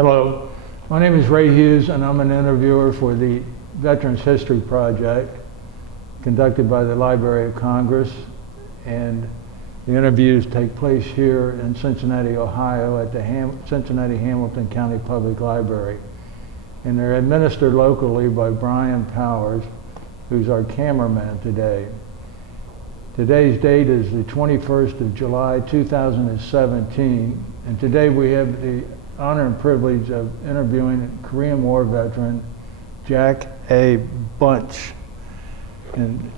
Hello, my name is Ray Hughes and I'm an interviewer for the Veterans History Project conducted by the Library of Congress, and the interviews take place here in Cincinnati, Ohio at the Cincinnati Hamilton County Public Library, and they're administered locally by Brian Powers, who's our cameraman today. Today's date is the 21st of July 2017, and today we have the honor and privilege of interviewing Korean War veteran Jack A. Bunch. And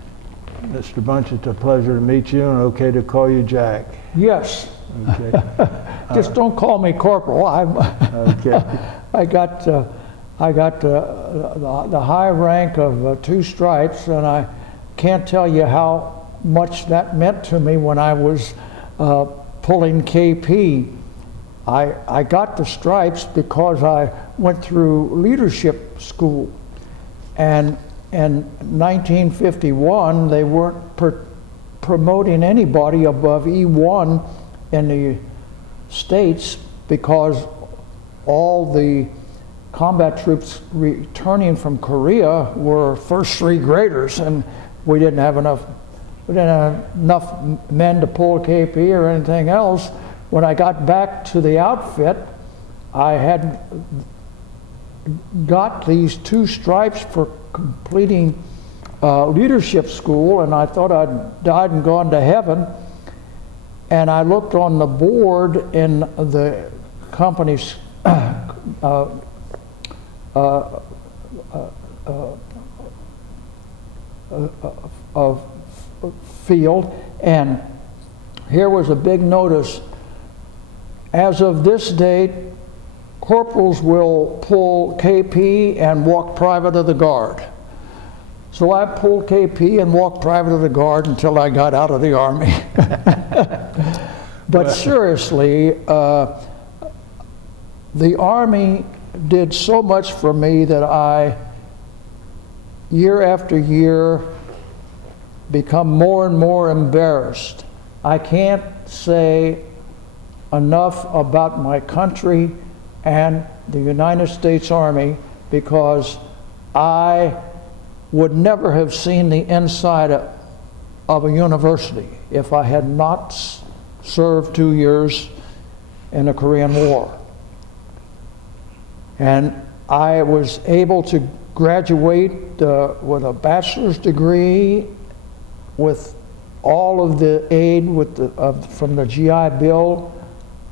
Mr. Bunch, it's a pleasure to meet you, and okay to call you Jack. Yes. Okay. Just don't call me Corporal. Okay. I got the high rank of 2 stripes, and I can't tell you how much that meant to me when I was pulling KP. I got the stripes because I went through leadership school, and in 1951 they weren't promoting anybody above E1 in the States because all the combat troops returning from Korea were first 3 graders, and we didn't have enough men to pull KP or anything else. When I got back to the outfit, I had got these 2 stripes for completing leadership school, and I thought I'd died and gone to heaven. And I looked on the board in the company's field, and here was a big notice: as of this date, corporals will pull KP and walk private of the guard. So I pulled KP and walked private of the guard until I got out of the Army. But seriously, the Army did so much for me that I, year after year, become more and more embarrassed. I can't say enough about my country and the United States Army, because I would never have seen the inside of a university if I had not served 2 years in the Korean War. And I was able to graduate with a bachelor's degree, with all of the aid from the GI Bill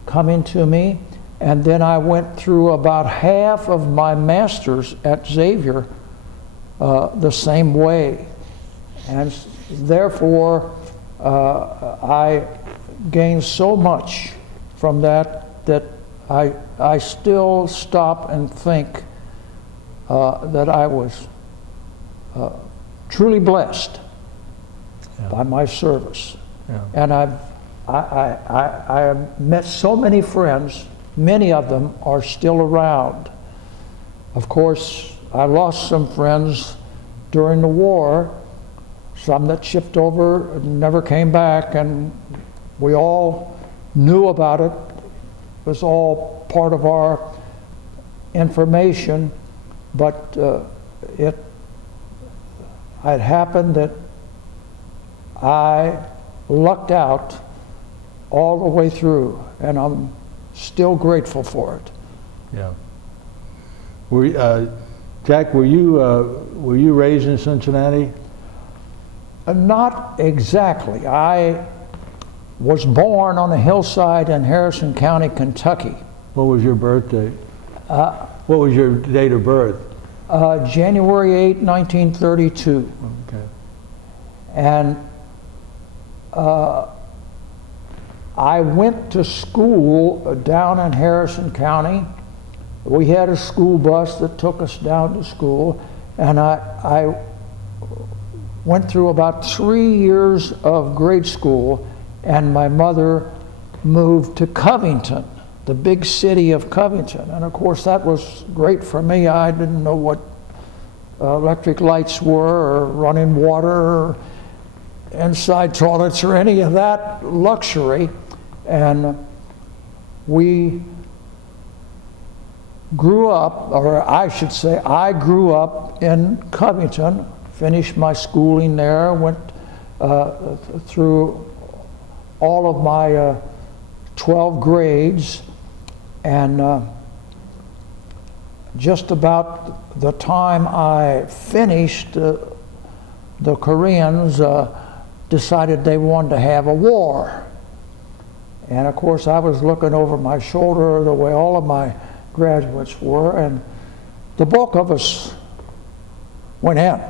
coming to me, and then I went through about half of my master's at Xavier the same way, and therefore I gained so much from that I still stop and think that I was truly blessed by my service. Yeah. And I have met so many friends. Many of them are still around. Of course, I lost some friends during the war, some that shipped over and never came back, and we all knew about it. It was all part of our information, but it had happened that I lucked out all the way through, and I'm still grateful for it. Yeah. Jack, were you raised in Cincinnati? Not exactly. I was born on a hillside in Harrison County, Kentucky. What was your birth date? What was your date of birth? January 8, 1932. Okay. And I went to school down in Harrison County. We had a school bus that took us down to school, and I went through about 3 years of grade school, and my mother moved to Covington, the big city of Covington. And of course that was great for me. I didn't know what electric lights were, or running water, or inside toilets, or any of that luxury. And we grew up, or I should say, I grew up in Covington, finished my schooling there, went through all of my 12 grades, and just about the time I finished, the Koreans decided they wanted to have a war. And of course I was looking over my shoulder the way all of my graduates were, and the bulk of us went in.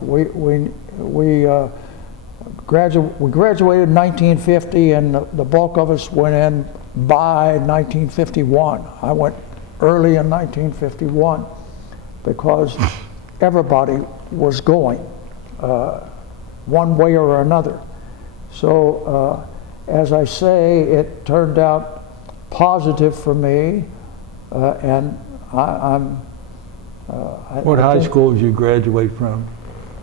We graduated in 1950, and the bulk of us went in by 1951. I went early in 1951 because everybody was going one way or another. So as I say, it turned out positive for me, and What high school did you graduate from?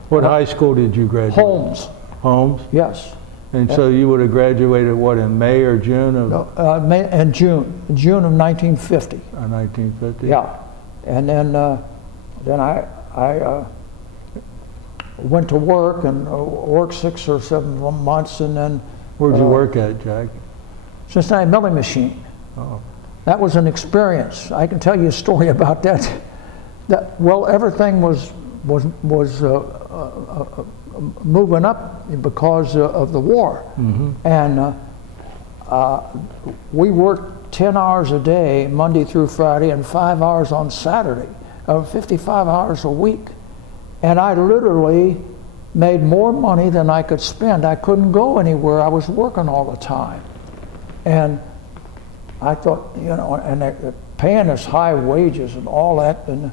What high school did you graduate? Holmes. Holmes? Yes. And so you would have graduated, what, in May or June of May and June of 1950. 1950? Yeah, and then I went to work and worked 6 or 7 months, and then. Where'd you work at, Jack? Cincinnati milling machine. Oh. That was an experience. I can tell you a story about that. Well, everything was moving up because of the war, and we worked 10 hours a day, Monday through Friday, and 5 hours on Saturday, 55 hours a week, and I literally made more money than I could spend. I couldn't go anywhere. I was working all the time, and I thought, you know, and they're paying us high wages and all that, and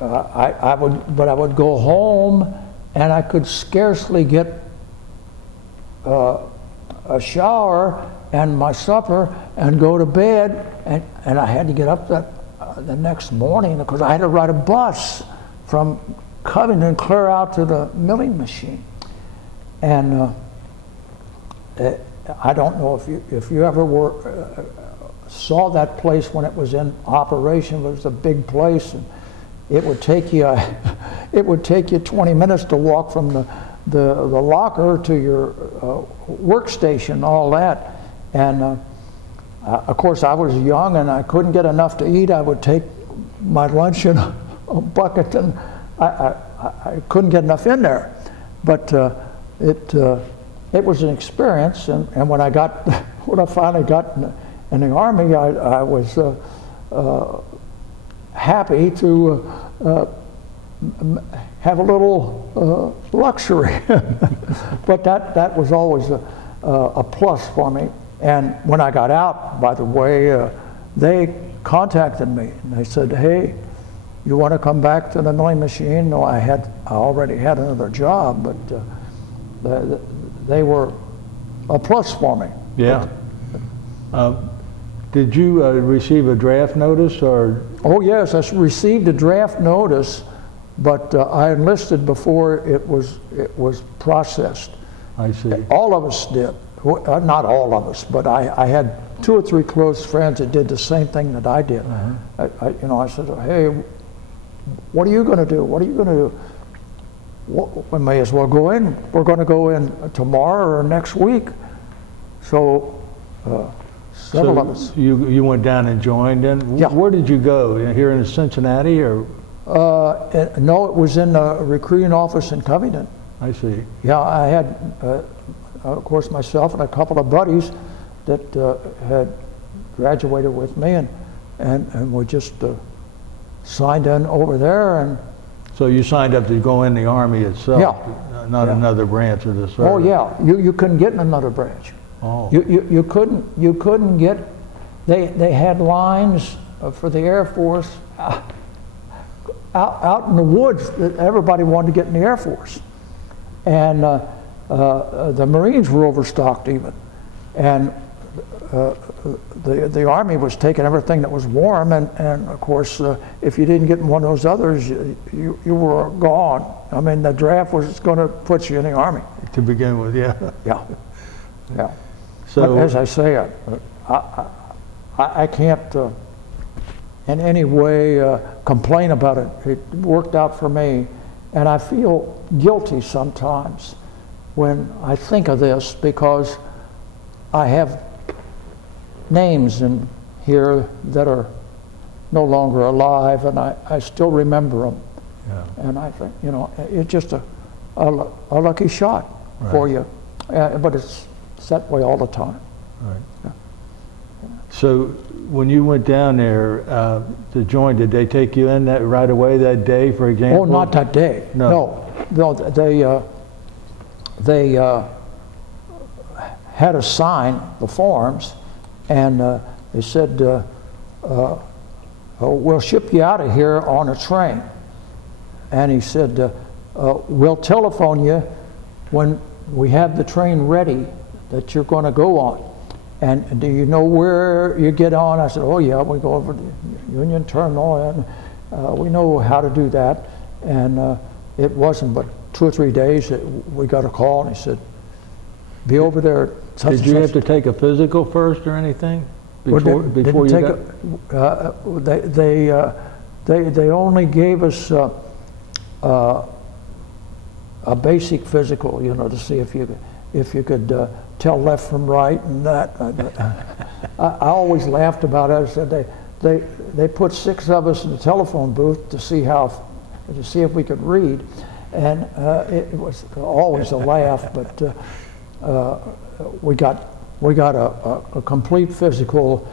I would go home, and I could scarcely get a shower and my supper and go to bed, and I had to get up the next morning because I had to ride a bus from Covington clear out to the milling machine. And I don't know if you ever saw that place when it was in operation. It was a big place, and it would take you 20 minutes to walk from the locker to your workstation, all that. And of course I was young and I couldn't get enough to eat. I would take my lunch in a bucket, and I couldn't get enough in there. But it was an experience, and when I finally got in the Army, I was happy to have a little luxury. But that was always a plus for me. And when I got out, by the way, they contacted me and they said, "Hey, you want to come back to the milling machine?" No, I already had another job, but they were a plus for me. Yeah. Did you receive a draft notice, or? Oh yes, I received a draft notice, but I enlisted before it was processed. I see. All of us did. Well, not all of us, but I had 2 or 3 close friends that did the same thing that I did. I said, "Hey, what are you going to do? What are you going to do?" Well, we may as well go in. We're going to go in tomorrow or next week. So several of us. You went down and joined in? Yeah. Where did you go? Here in Cincinnati, or? No, it was in the recruiting office in Covington. I see. Yeah, I had, of course, myself and a couple of buddies that had graduated with me, and we just signed in over there. And so you signed up to go in the Army itself? Yeah. Not another branch of the service? Oh yeah, you couldn't get in another branch. Oh. You couldn't get. They had lines for the Air Force out in the woods that everybody wanted to get in the Air Force, and the Marines were overstocked even, and the Army was taking everything that was warm, and of course if you didn't get in one of those others, you were gone. I mean, the draft was going to put you in the Army To begin with, yeah. Yeah. So, But as I say, I can't in any way complain about it. It worked out for me, and I feel guilty sometimes when I think of this, because I have names in here that are no longer alive, and I still remember them. Yeah. And I think, you know, it's just a lucky shot for you, but it's that way all the time. Right. Yeah. So when you went down there to join, did they take you in that right away that day, for example? Oh, not that day. No. No, they had us sign the forms, and they said, we'll ship you out of here on a train. And he said, we'll telephone you when we have the train ready that you're going to go on. And do you know where you get on? I said, oh yeah, we go over the Union Terminal, and we know how to do that. And it wasn't but 2 or 3 days that we got a call, and he said, be over there. Did you have to take a physical first or anything before you got? They only gave us a basic physical, you know, to see if you could tell left from right and that. I always laughed about it. I said they put 6 of us in the telephone booth to see if we could read, and it was always a laugh. But we got a complete physical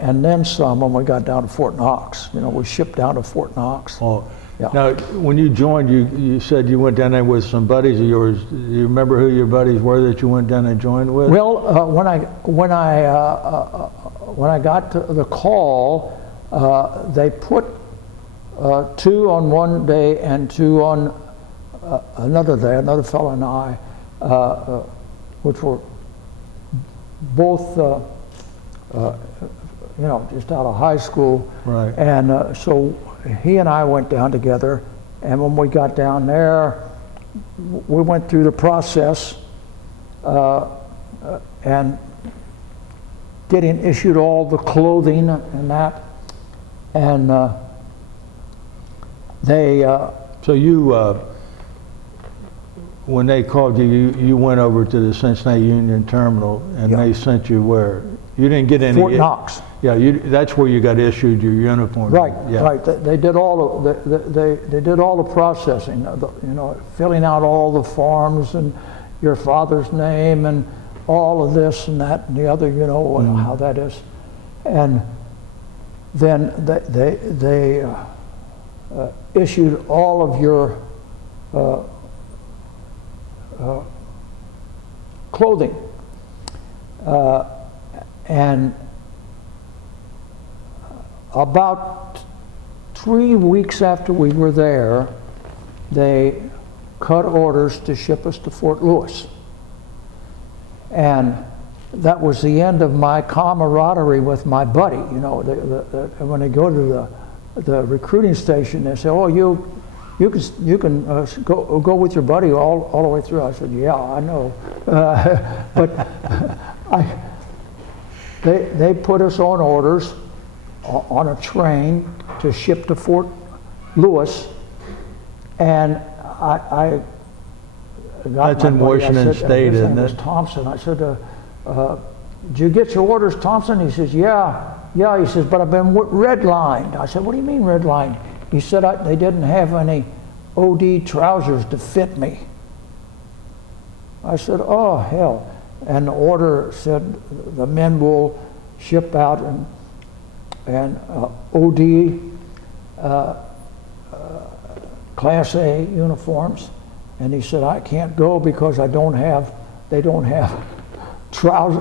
and then some when we got down to Fort Knox. You know, we shipped down to Fort Knox. Oh. Yeah. Now, when you joined, you said you went down there with some buddies of yours. Do you remember who your buddies were that you went down and joined with? Well, when I got to the call, they put 2 on one day and 2 on another day. Another fellow and I, which were both, you know, just out of high school. Right. And so he and I went down together, and when we got down there, we went through the process and getting issued all the clothing and that, and they. So you, when they called you, you went over to the Cincinnati Union Terminal, and they sent you where? You didn't get any. Fort Knox. Yeah, that's where you got issued your uniform. Right, yeah. right. They did all they did all the processing. You know, filling out all the forms and your father's name and all of this and that and the other. You know, and how that is. And then they issued all of your clothing, and about 3 weeks after we were there, they cut orders to ship us to Fort Lewis. And that was the end of my camaraderie with my buddy. You know, when they go to the recruiting station, they say, "Oh, you can go with your buddy all the way through." I said, "Yeah, I know," but they put us on orders on a train to ship to Fort Lewis, and I got That's in Washington State, isn't it? Thompson. I said, "Did you get your orders, Thompson?" He says, "Yeah." He says, "But I've been redlined." I said, "What do you mean redlined?" He said, "They didn't have any OD trousers to fit me." I said, "Oh hell!" And the order said the men will ship out and OD Class A uniforms, and he said, "I can't go because they don't have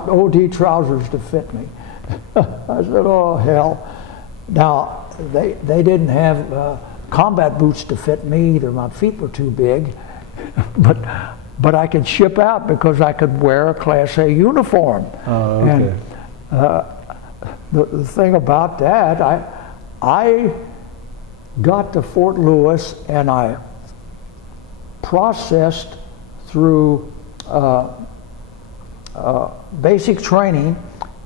OD trousers to fit me." I said, "Oh hell!" Now they didn't have combat boots to fit me either. My feet were too big, but I could ship out because I could wear a Class A uniform. Oh, okay. And the thing about that, I got to Fort Lewis and I processed through basic training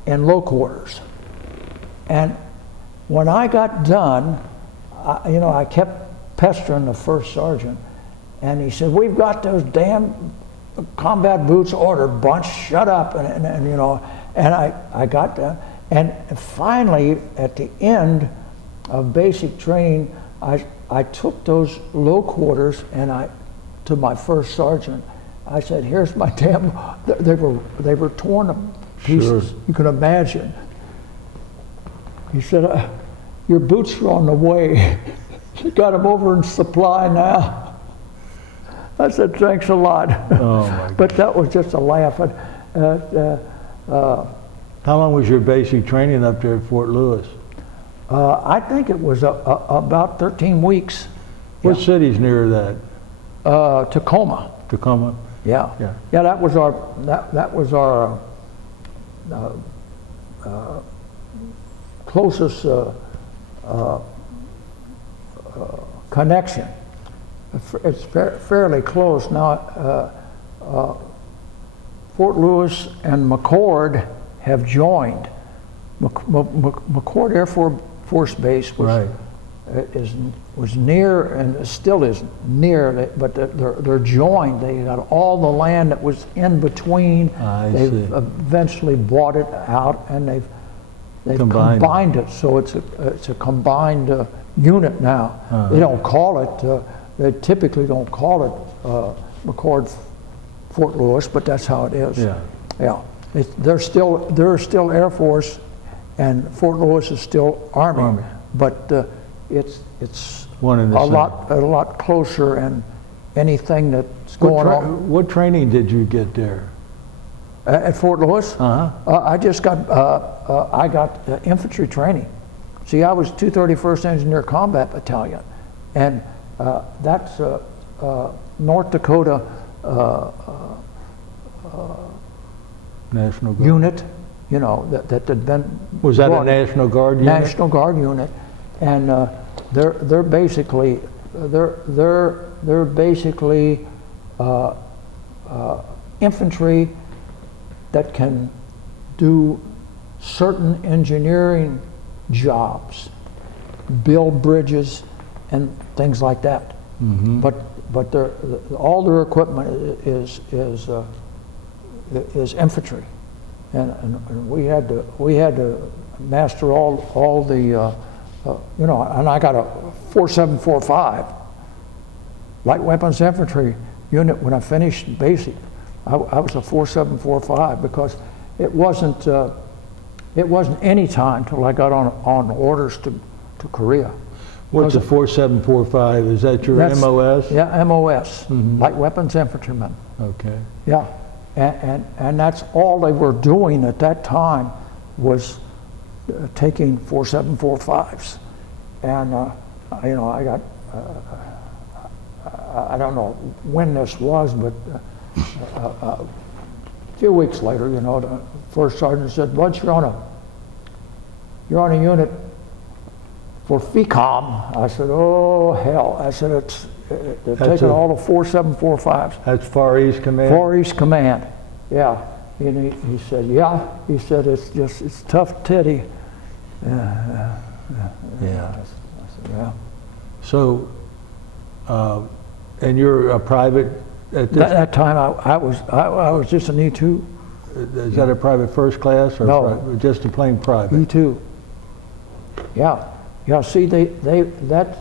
in low quarters. And when I got done, I kept pestering the first sergeant, and he said, "We've got those damn combat boots ordered, bunch, shut up," and I got done. And finally, at the end of basic training, I took those low quarters and to my first sergeant. I said, "Here's my damn," they were torn to pieces. Sure. You can imagine. He said, "Your boots are on the way. You got them over in supply now." I said, "Thanks a lot." Oh my But that was just a laugh. How long was your basic training up there at Fort Lewis? I think it was about 13 weeks. What city's near that? Tacoma. Tacoma? Yeah. Yeah. Yeah, that was our closest connection. It's fairly close now. Fort Lewis and McCord have joined. McCord Air Force Base was near and still is near, but they're joined. They got all the land that was in between. They've eventually bought it out, and they've combined it. So it's a combined unit now. They don't call it. They typically don't call it McCord Fort Lewis, but that's how it is. Yeah. Yeah. They're still Air Force, and Fort Lewis is still Army. But it's one and the same. a lot closer, and anything that's going on. What training did you get there? At Fort Lewis? Uh-huh. I got infantry training. See, I was 231st Engineer Combat Battalion, and that's North Dakota National Guard unit. That had been. Was that a National Guard unit? National Guard unit, and they're basically infantry that can do certain engineering jobs, build bridges and things like that. Mm-hmm. But all their equipment is infantry, and we had to master all the and I got a 4745 light weapons infantry unit when I finished basic. I was a 4745 because it wasn't any time till I got on orders to Korea. What's a 4745? Is that your MOS? Yeah, MOS, Mm-hmm. light weapons infantryman. Okay. Yeah, and that's all they were doing at that time was taking 4745s, and I got I don't know when this was, but a few weeks later, the first sergeant said, "Bunch, you're on a unit for FECOM." I said, "Oh hell!" I said, "They're taking all the 4745s." That's Far East Command. Far East Command, yeah. And he said, "Yeah." He said, "It's tough titty." Yeah. I said, "Yeah." So, and you're a private at this? That time I was just an E2. Is that a private first class or No. just a plain private? E2. Yeah. Yeah. See, that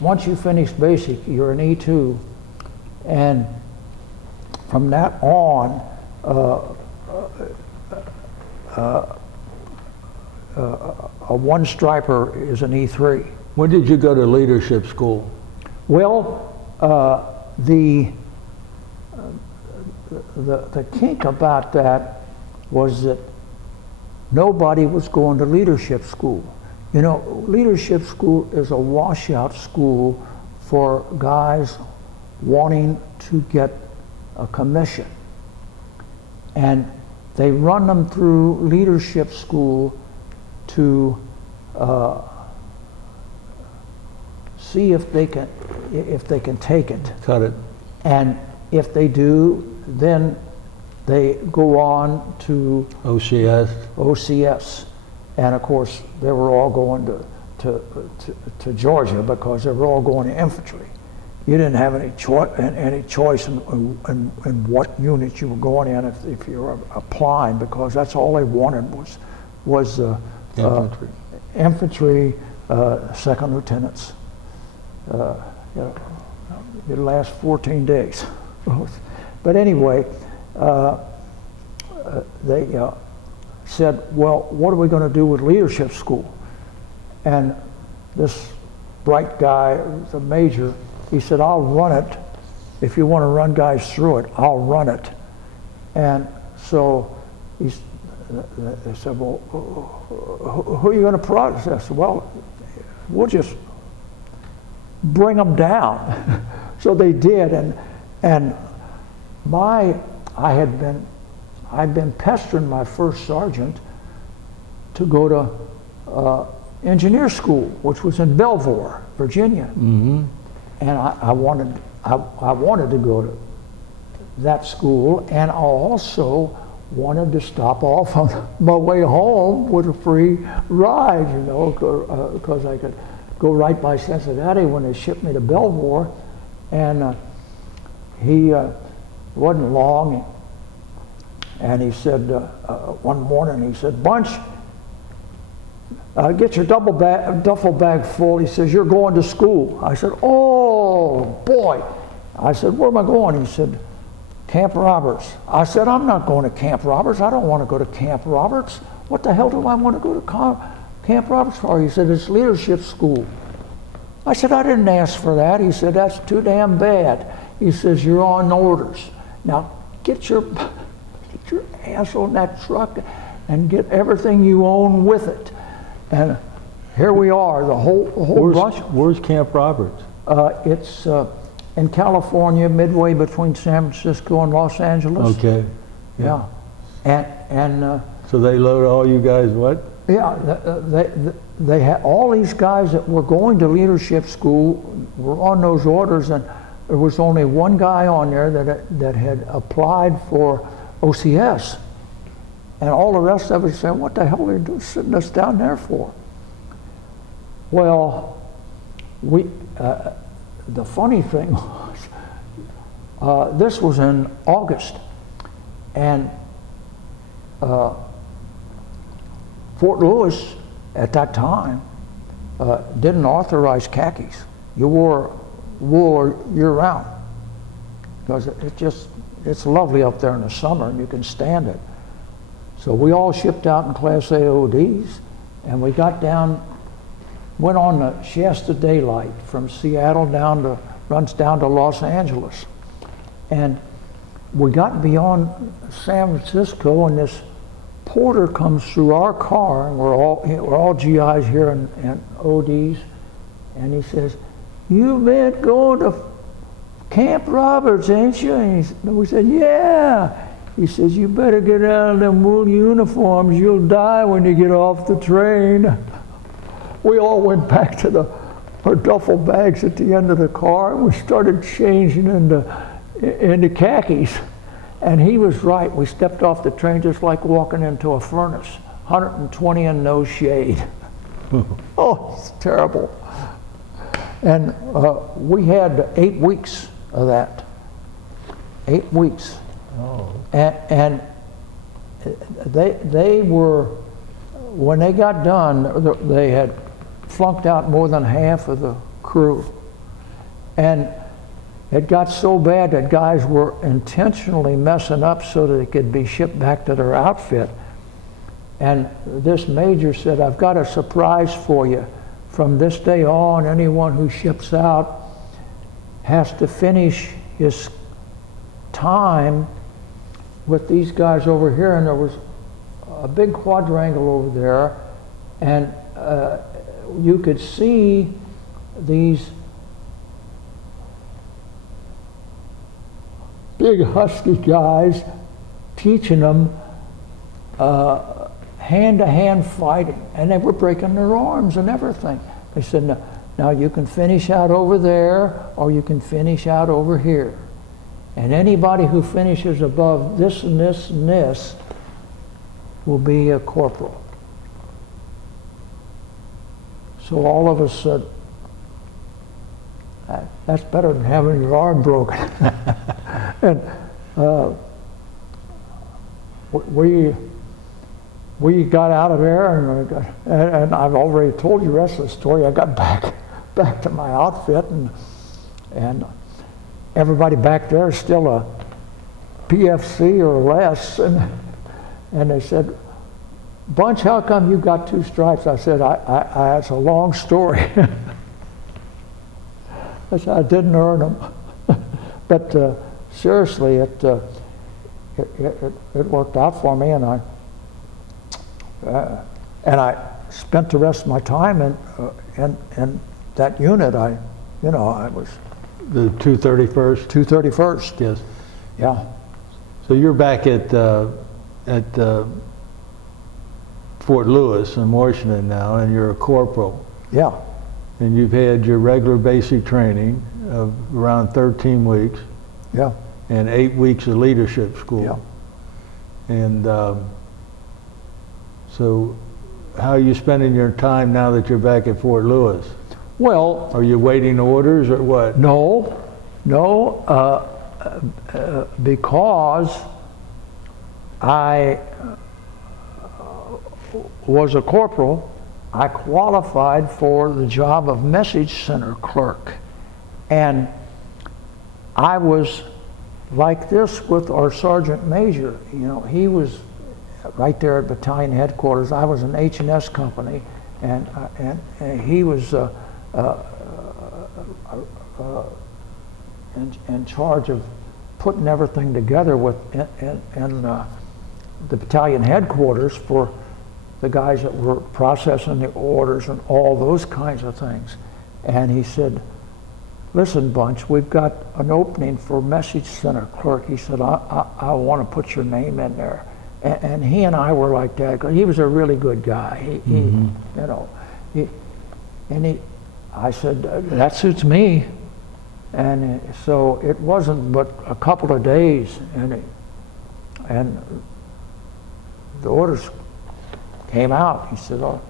once you finish basic, you're an E2, and from that on, a one striper is an E3. When did you go to leadership school? Well, the kink about that was that nobody was going to leadership school. Leadership school is a washout school for guys wanting to get a commission. And they run them through leadership school to see if they can take it. Cut it. And if they do, then they go on to OCS. OCS. And of course, they were all going to Georgia because they were all going to infantry. You didn't have any choice in what unit you were going in if you were applying, because that's all they wanted was infantry second lieutenants. It lasts 14 days. But anyway, they said, well, what are we going to do with leadership school? And this bright guy, the major, he said, I'll run it. If you want to run guys through it, I'll run it. And so they said, well, who are you going to process? I said, well, we'll just bring them down. So they did, and I'd been pestering my first sergeant to go to engineer school, which was in Belvoir, Virginia. Mm-hmm. And I wanted to go to that school, and I also wanted to stop off on my way home with a free ride, because I could go right by Cincinnati when they shipped me to Belvoir. And he wasn't long, and he said one morning, he said, Bunch, get your duffel bag full. He says, you're going to school. I said, oh boy. I said, where am I going? He said, Camp Roberts. I said, I'm not going to Camp Roberts. I don't want to go to Camp Roberts. What the hell do I want to go to Camp Roberts for? He said, it's leadership school. I said, I didn't ask for that. He said, that's too damn bad. He says, you're on orders. Now get your ass on that truck and get everything you own with it. And here we are, the whole bunch. Where's Camp Roberts? It's in California, midway between San Francisco and Los Angeles. Okay. Yeah. And so they load all you guys what? Yeah, they had all these guys that were going to leadership school were on those orders, and there was only one guy on there that had applied for OCS. And all the rest of us said, what the hell are you sitting us down there for? Well, the funny thing was, this was in August, and Fort Lewis at that time didn't authorize khakis. You wore wool year-round, because it's lovely up there in the summer and you can stand it. So we all shipped out in Class A ODs, and we got down, went on the Shasta Daylight from Seattle runs down to Los Angeles. And we got beyond San Francisco, and this porter comes through our car, and we're all GIs here and ODs, and he says, "You've been going to Camp Roberts, ain't you?" And we said, "Yeah." He says, "You better get out of them wool uniforms. You'll die when you get off the train." We all went back to our duffel bags at the end of the car, and we started changing into khakis. And he was right. We stepped off the train just like walking into a furnace. 120 and no shade. Oh, it's terrible. And we had 8 weeks of that. 8 weeks. Oh. And they were, when they got done, they had flunked out more than half of the crew. And it got so bad that guys were intentionally messing up so that they could be shipped back to their outfit. And this major said, "I've got a surprise for you. From this day on, anyone who ships out has to finish his time with these guys over here." And there was a big quadrangle over there, and you could see these big husky guys teaching them hand-to-hand fighting, and they were breaking their arms and everything. They said, now you can finish out over there, or you can finish out over here. And anybody who finishes above this and this and this will be a corporal. So all of us said, that's better than having your arm broken. And we got out of there, and I've already told you the rest of the story. I got back to my outfit, and everybody back there is still a PFC or less, and they said, Bunch, how come you got 2 stripes? I said, it's a long story. I said, I didn't earn them. But seriously, it worked out for me, and I spent the rest of my time in that unit. I was The 231st? 231st. Yes. Yeah. So you're back at Fort Lewis in Washington now, and you're a corporal. Yeah. And you've had your regular basic training of around 13 weeks. Yeah. And 8 weeks of leadership school. Yeah. And so how are you spending your time now that you're back at Fort Lewis? Well, Are you waiting orders or what? no, because I was a corporal, I qualified for the job of message center clerk. And I was like this with our sergeant major. He was right there at battalion headquarters. I was an H&S company, and he was in charge of putting everything together in the battalion headquarters for the guys that were processing the orders and all those kinds of things. And he said, listen, Bunch, we've got an opening for message center clerk. He said, I want to put your name in there. And he and I were like that. He was a really good guy. I said, that suits me. And so it wasn't but a couple of days, and the orders came out. He said, oh,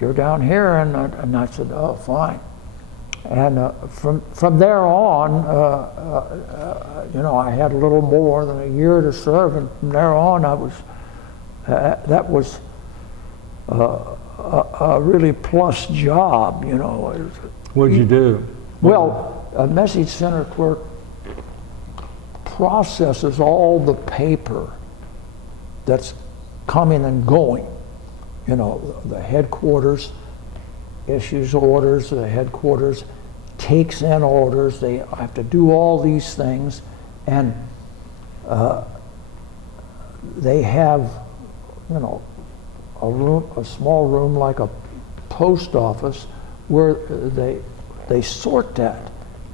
you're down here, and I said, oh, fine. And from there on, I had a little more than a year to serve, and from there on, that was a really plus job, What did you do? Well, a message center clerk processes all the paper that's coming and going. The headquarters issues orders, the headquarters takes in orders, they have to do all these things, and they have, a small room like a post office where they sort that,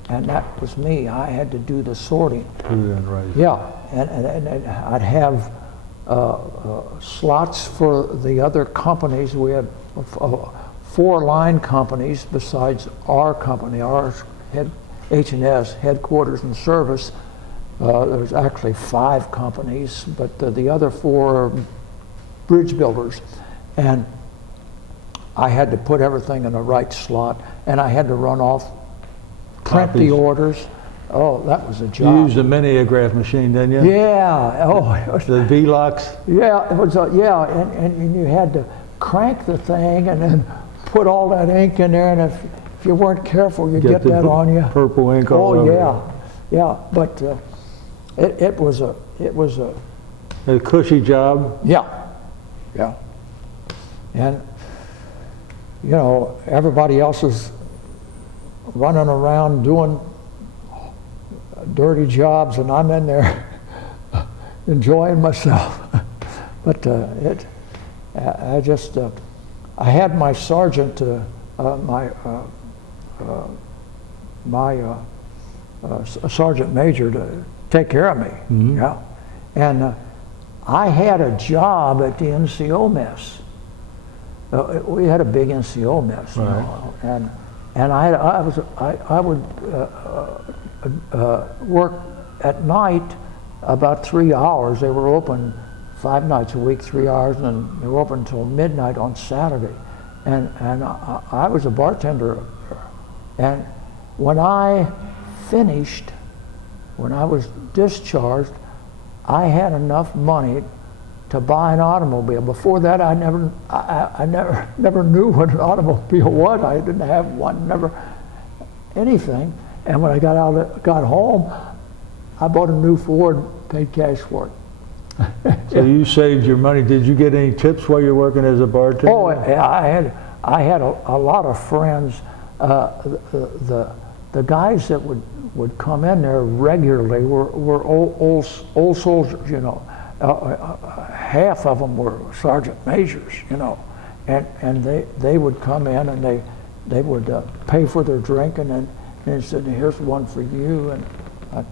and that was me. I had to do the sorting. Right. Yeah, and I'd have slots for the other companies. We had 4 line companies besides our company, our H&S, headquarters and service. There's actually 5 companies, but the other 4 are bridge builders. And I had to put everything in the right slot, and I had to run off, print the orders. Oh, that was a job. You used a mimeograph machine, didn't you? Yeah. Oh, The V-Locks? yeah. It was. And you had to crank the thing and then put all that ink in there, and if you weren't careful, you'd get that on you. Purple ink all over. Oh yeah. But it was A cushy job? Yeah. And everybody else is running around doing dirty jobs, and I'm in there enjoying myself. But I had my sergeant, sergeant major to take care of me. Mm-hmm. Yeah, and I had a job at the NCO mess. We had a big NCO mess, right. And I would work at night about 3 hours. They were open 5 nights a week, 3 hours, and then they were open until midnight on Saturday. and I was a bartender. And when I finished, when I was discharged, I had enough money to buy an automobile. Before that, I never knew what an automobile was. I didn't have one, never anything. And when I got home, I bought a new Ford, paid cash for it. So you saved your money. Did you get any tips while you're working as a bartender? Oh, I had a lot of friends. The guys that would come in there regularly were old soldiers, you know. Half of them were sergeant majors, you know, and they would come in and they would pay for their drink, and then they said, "Here's one for you," and I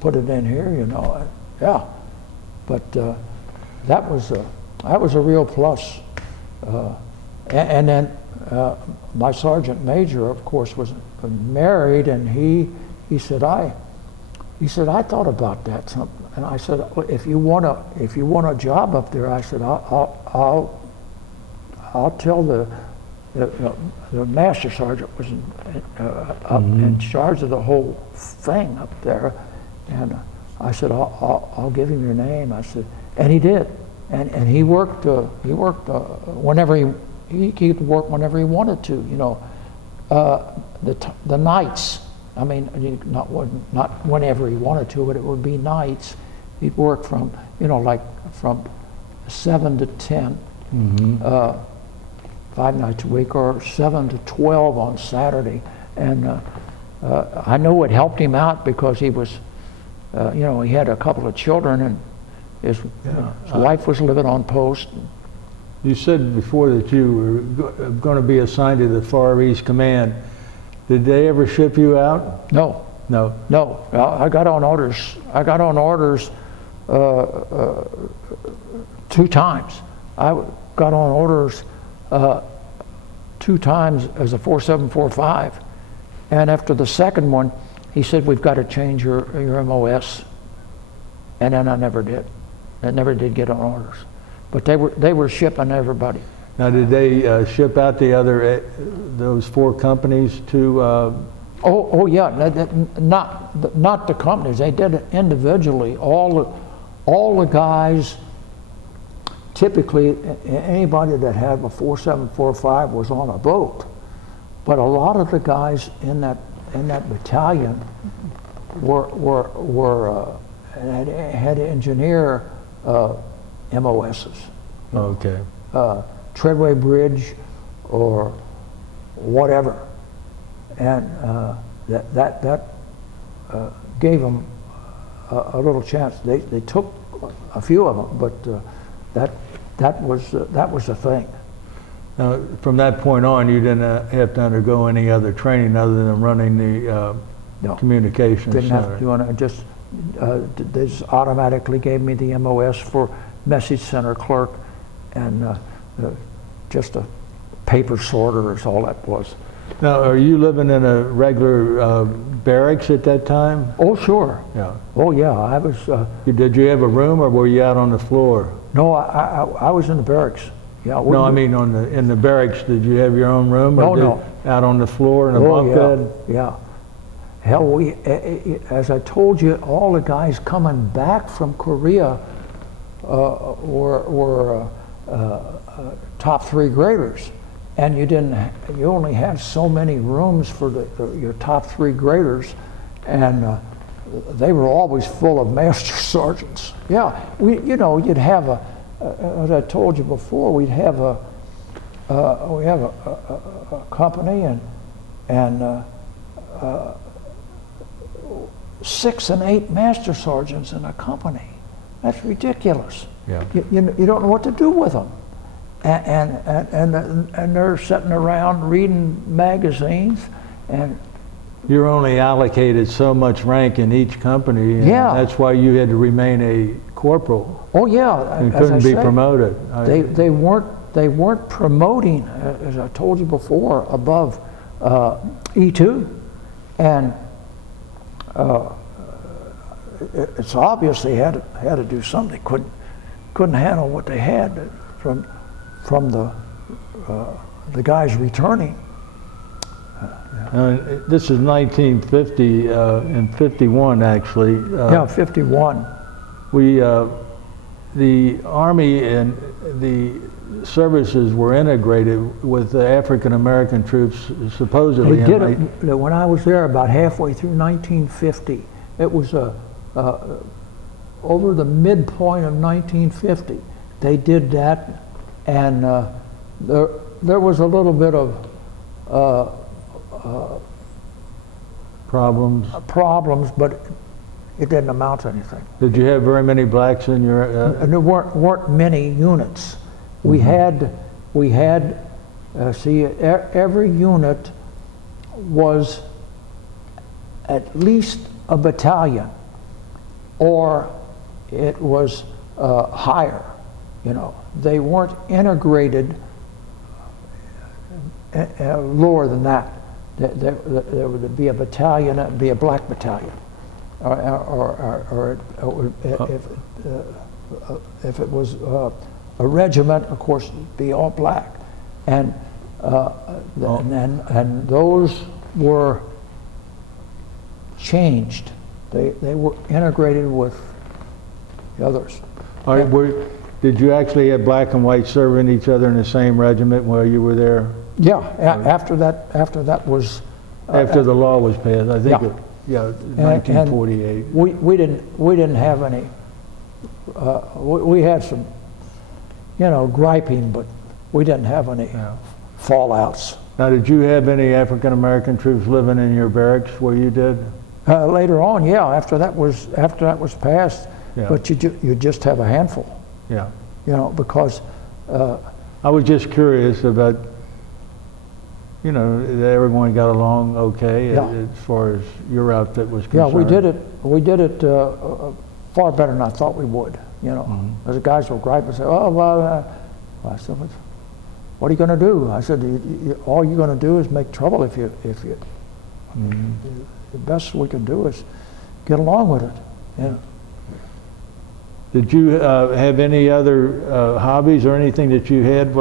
put it in here, you know. Yeah, but that was a real plus. And then my sergeant major, of course, was married, and he said, I thought about that. And I said, if you want a job up there, I said, I'll tell the master sergeant was in charge of the whole thing up there, and I said, I'll give him your name. I said, and he did, and he worked whenever he could work whenever he wanted to, you know. The nights, I mean, not whenever he wanted to, but it would be nights. He'd work from, you know, like from 7 to 10, 5 nights a week, or 7 to 12 on Saturday. And I know it helped him out because he was, you know, he had a couple of children, and his wife was living on post. You said before that you were going to be assigned to the Far East Command. Did they ever ship you out? No. No. No. I got on orders. I got on orders 2 times. I got on orders 2 times as a 4745, and after the second one, he said, "We've got to change your MOS," and then I never did. I never did get on orders. But they were shipping everybody. Now, did they ship out the other those 4 companies to? Oh yeah, not the companies. They did it individually. All the guys. Typically, anybody that had a 4745 was on a boat, but a lot of the guys in that battalion had engineer MOSs. Okay. Treadway Bridge or whatever, and that gave them a little chance. They took a few of them, but that was the thing. Now, from that point on, you didn't have to undergo any other training other than running the No. communications Didn't center. have to do it. They just automatically gave me the MOS for message center clerk, and just a paper sorter is all that was. Now, are you living in a regular barracks at that time? Oh sure. Yeah. Oh yeah. I was. Did you have a room, or were you out on the floor? No, I was in the barracks. Yeah. No, I mean in the barracks. Did you have your own room? Or No. Out on the floor in a bunk bed? Yeah. Hell, as I told you, all the guys coming back from Korea were top 3 graders, and you only had so many rooms for your top 3 graders, and they were always full of master sergeants. Yeah, you'd have as I told you before, we have a company, and 6 and 8 master sergeants in a company. That's ridiculous. Yeah. You don't know what to do with them, and they're sitting around reading magazines, and You're only allocated so much rank in each company, and Yeah. that's why you had to remain a corporal. oh yeah, You as I couldn't be say, promoted. They weren't promoting, as I told you before, above E2, and it's obvious they had to do something. They couldn't handle what they had from the the guys returning. This is 1950 and 51 actually. Yeah, 51. We, the Army and the services were integrated with the African American troops supposedly. They did it when I was there about halfway through 1950. It was over the midpoint of 1950. They did that, and there was a little bit of problems, but it didn't amount to anything. Did you have very many blacks in your? And there weren't many units. We had see, every unit was at least a battalion, or it was higher. You know, they weren't integrated lower than that. There would be a battalion, it'd be a black battalion, or if it was a regiment, of course, it'd be all black, and those were changed. They were integrated with the others. All right, did you actually have black and white serving each other in the same regiment while you were there? Yeah, after that was after the law was passed, I think. Yeah. 1948. And we didn't have any. We had some, griping, but we didn't have any fallouts. Now, did you have any African American troops living in your barracks where you did? Later on, yeah. After that was passed, Yeah. but you just have a handful. Yeah. Because. I was just curious about, that everyone got along okay as far as your outfit was concerned. Yeah, we did it far better than I thought we would. As the guys were griping and say, "Oh, well," I said, "What are you going to do?" I said, "All you're going to do is make trouble if you. The best we can do is get along with it." Yeah. Did you have any other hobbies or anything that you had?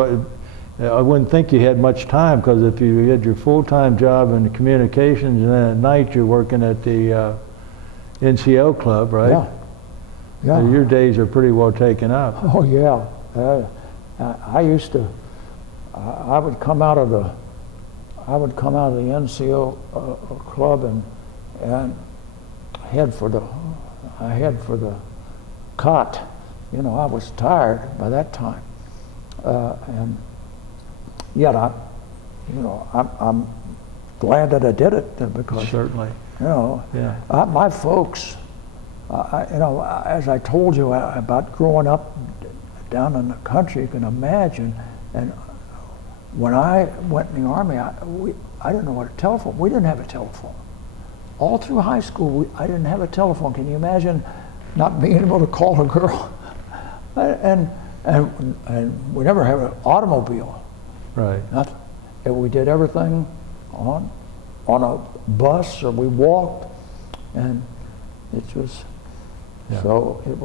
I wouldn't think you had much time, because if you had your full-time job in the communications and then at night you're working at the NCO club, right? Yeah. Yeah. So your days are pretty well taken up. Oh yeah. I would come out of the NCO club and head for the cot. I was tired by that time, and yet I'm glad that I did it, because certainly, my folks, as I told you about growing up down in the country, you can imagine. And when I went in the Army, I didn't know what a telephone. We didn't have a telephone. All through high school, I didn't have a telephone. Can you imagine not being able to call a girl? And we never had an automobile. Right. Nothing. And we did everything on a bus, or we walked, and it was so it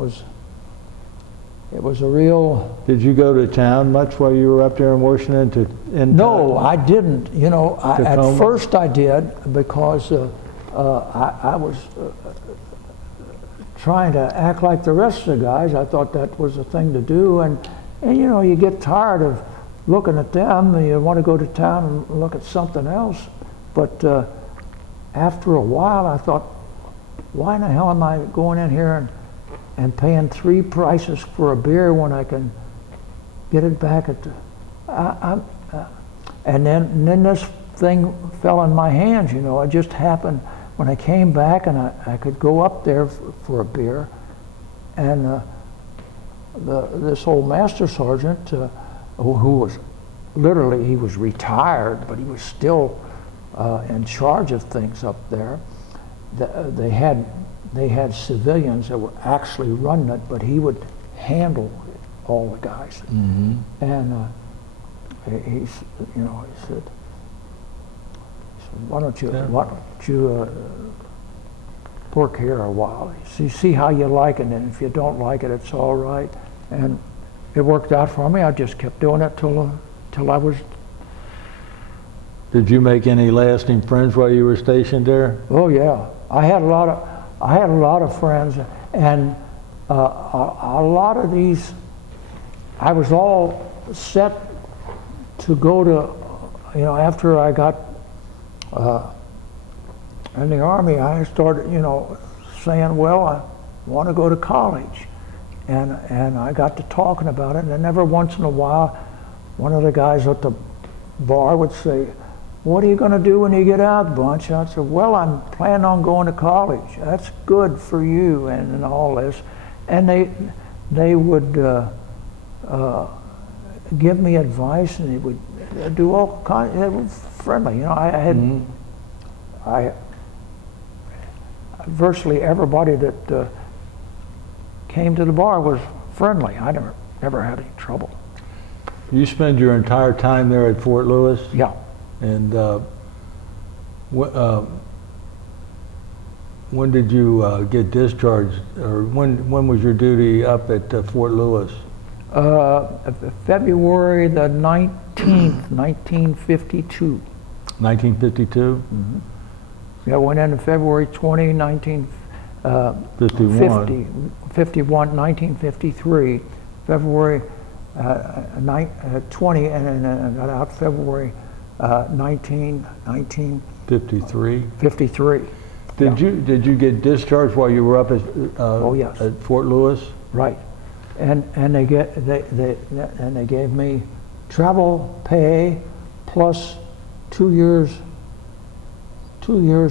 was a real. Did you go to town much while you were up there in Washington? No, I didn't. At first I did, because I was trying to act like the rest of the guys. I thought that was the thing to do, and you get tired of looking at them, and you want to go to town and look at something else. But after a while, I thought, why in the hell am I going in here and paying 3 prices for a beer when I can get it back at the... and then this thing fell in my hands. It just happened when I came back, and I could go up there for a beer, and this old master sergeant, who was literally, he was retired, but he was still in charge of things up there. They had civilians that were actually running it, but he would handle all the guys. Mm-hmm. And he said, why don't you work here a while? See how you like it, and if you don't like it, it's all right. And it worked out for me. I just kept doing it till I was Did you make any lasting friends while you were stationed there? Oh yeah, I had a lot of friends, and a lot of these, I was all set to go to, after I got in the Army, I started, saying, well, I want to go to college. And I got to talking about it, and then every once in a while, one of the guys at the bar would say, what are you going to do when you get out, Bunch? I'd say, well, I'm planning on going to college. That's good for you, and all this. And they would give me advice, and they would do all kinds. They were friendly. I virtually everybody that came to the bar was friendly. I never had any trouble. You spend your entire time there at Fort Lewis? Yeah. And when did you get discharged, or when was your duty up at Fort Lewis? February the 19th, 1952. 1952? Mm-hmm. Yeah, I went in February 20, 1953, February 20, and then got out February 1953. 53? Did you get discharged while you were up at oh yes, at Fort Lewis? Right, and they gave me travel pay plus 2 years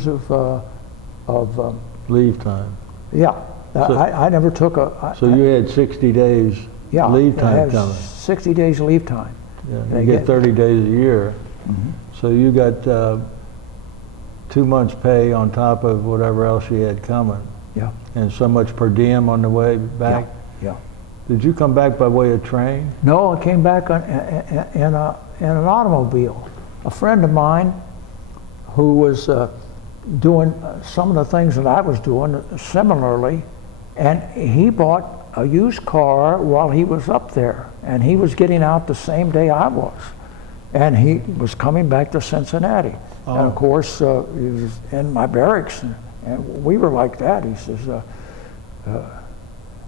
of leave time. Yeah, so, I never took a. So you had 60 days leave time coming. 60 days leave time. Yeah, you get 30 days a year. Mm-hmm. So you got 2 months pay on top of whatever else you had coming. Yeah. And so much per diem on the way back. Yeah. Did you come back by way of train? No, I came back in an automobile. A friend of mine who was doing some of the things that I was doing similarly, and he bought a used car while he was up there, and he was getting out the same day I was, and he was coming back to Cincinnati. Oh. And of course, he was in my barracks, and we were like that. He says,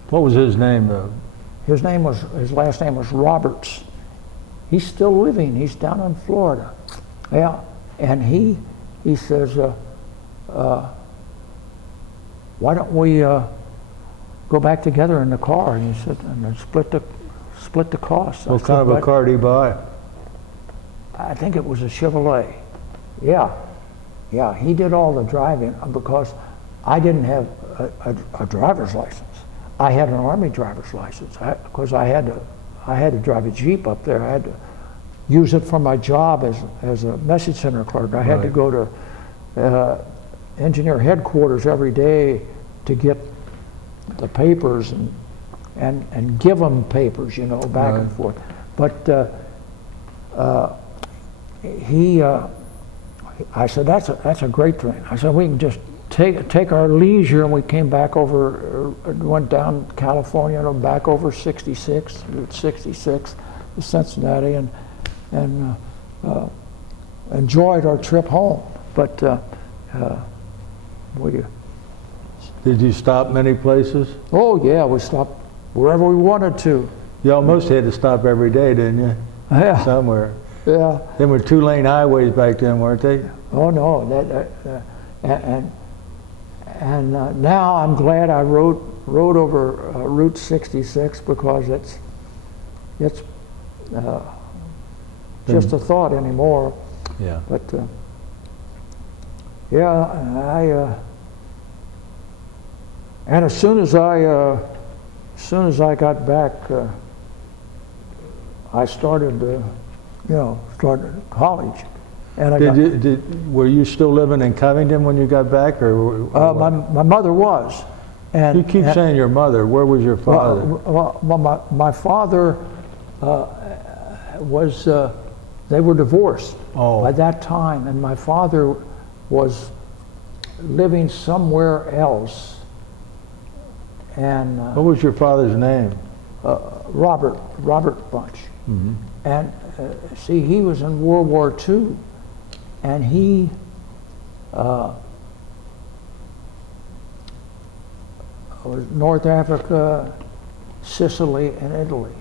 what was his name though? His last name was Roberts. He's still living. He's down in Florida. Yeah, and he says, why don't we go back together in the car? And he said, and then split the cost. What kind of a car did he buy? I think it was a Chevrolet. Yeah, he did all the driving because I didn't have a driver's license. I had an Army driver's license because I had to drive a Jeep up there. I had to use it for my job as a message center clerk. I had to go to engineer headquarters every day to get the papers and give them papers, back and forth. But I said, that's a great thing. I said, we can just take our leisure, and we came back over, went down California, back over 66 to Cincinnati, and enjoyed our trip home. But Did you stop many places? Oh yeah, we stopped wherever we wanted to. You almost had to stop every day, didn't you? Yeah. Somewhere. Yeah. Them were 2-lane highways back then, weren't they? Oh no, and now I'm glad I rode over Route 66 because it's just a thought anymore. Yeah. But and as soon as I got back, I started college. And were you still living in Covington when you got back, or my mother was. And you keep saying your mother. Where was your father? My father was. They were divorced by that time, and my father was living somewhere else. And what was your father's name? Robert Bunch. Mm-hmm. And see, he was in World War II, and he was North Africa, Sicily, and Italy.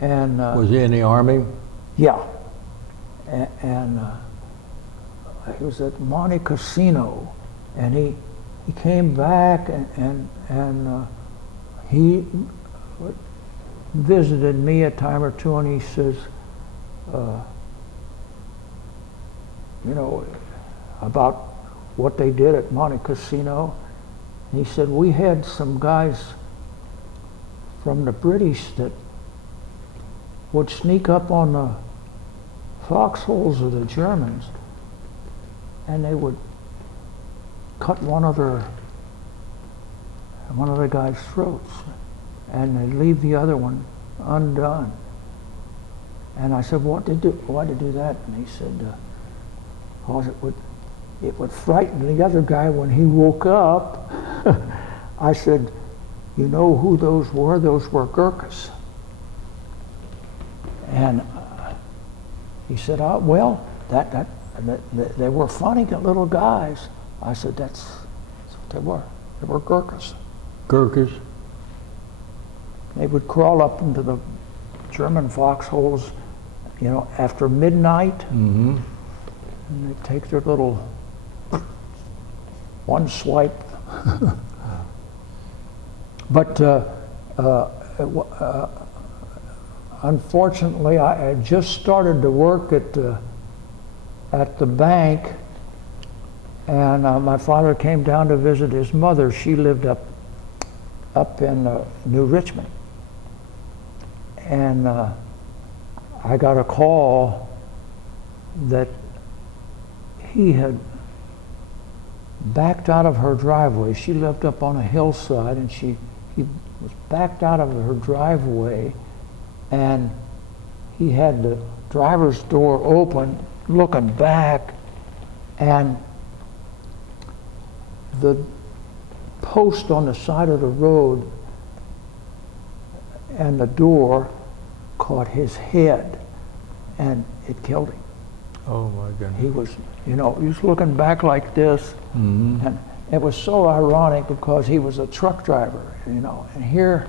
And Was he in the Army? yeah, and he was at Monte Cassino, and he came back and he visited me a time or two, and he says, you know, about what they did at Monte Cassino. And he said, we had some guys from the British that would sneak up on the foxholes of the Germans, and they would cut one of the guys' throats, and they'd leave the other one undone. And I said, why'd they do that? And he said, because it would frighten the other guy when he woke up. I said, you know who those were? Those were Gurkhas. And he said, oh, well, they were funny little guys. I said, that's what they were. They were Gurkhas. Gurkhas? They would crawl up into the German foxholes, you know, after midnight. Mm-hmm. And they'd take their little one swipe. But unfortunately, I had just started to work at the bank, and my father came down to visit his mother. She lived up in New Richmond, and I got a call that he had backed out of her driveway. She lived up on a hillside, and he was backed out of her driveway, and he had the driver's door open, looking back, and the post on the side of the road and the door caught his head, and it killed him. Oh my goodness. He was, you know, he was looking back like this, Mm-hmm. and it was so ironic because he was a truck driver, you know, and here,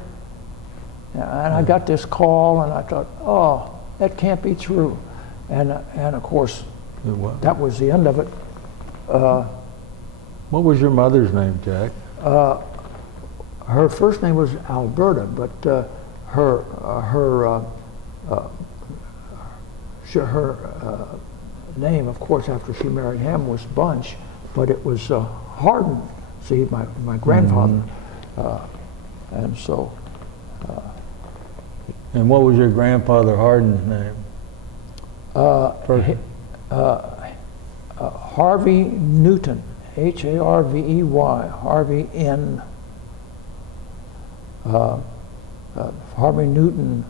and I got this call, and I thought, oh, that can't be true, and of course, that was the end of it. What was your mother's name, Jack? Her first name was Alberta, but her name, of course, after she married him, was Bunch, but it was Hardin. See, my grandfather, and so. And what was your grandfather Hardin's name? Harvey Newton, Harvey, Harvey N. Harvey Newton.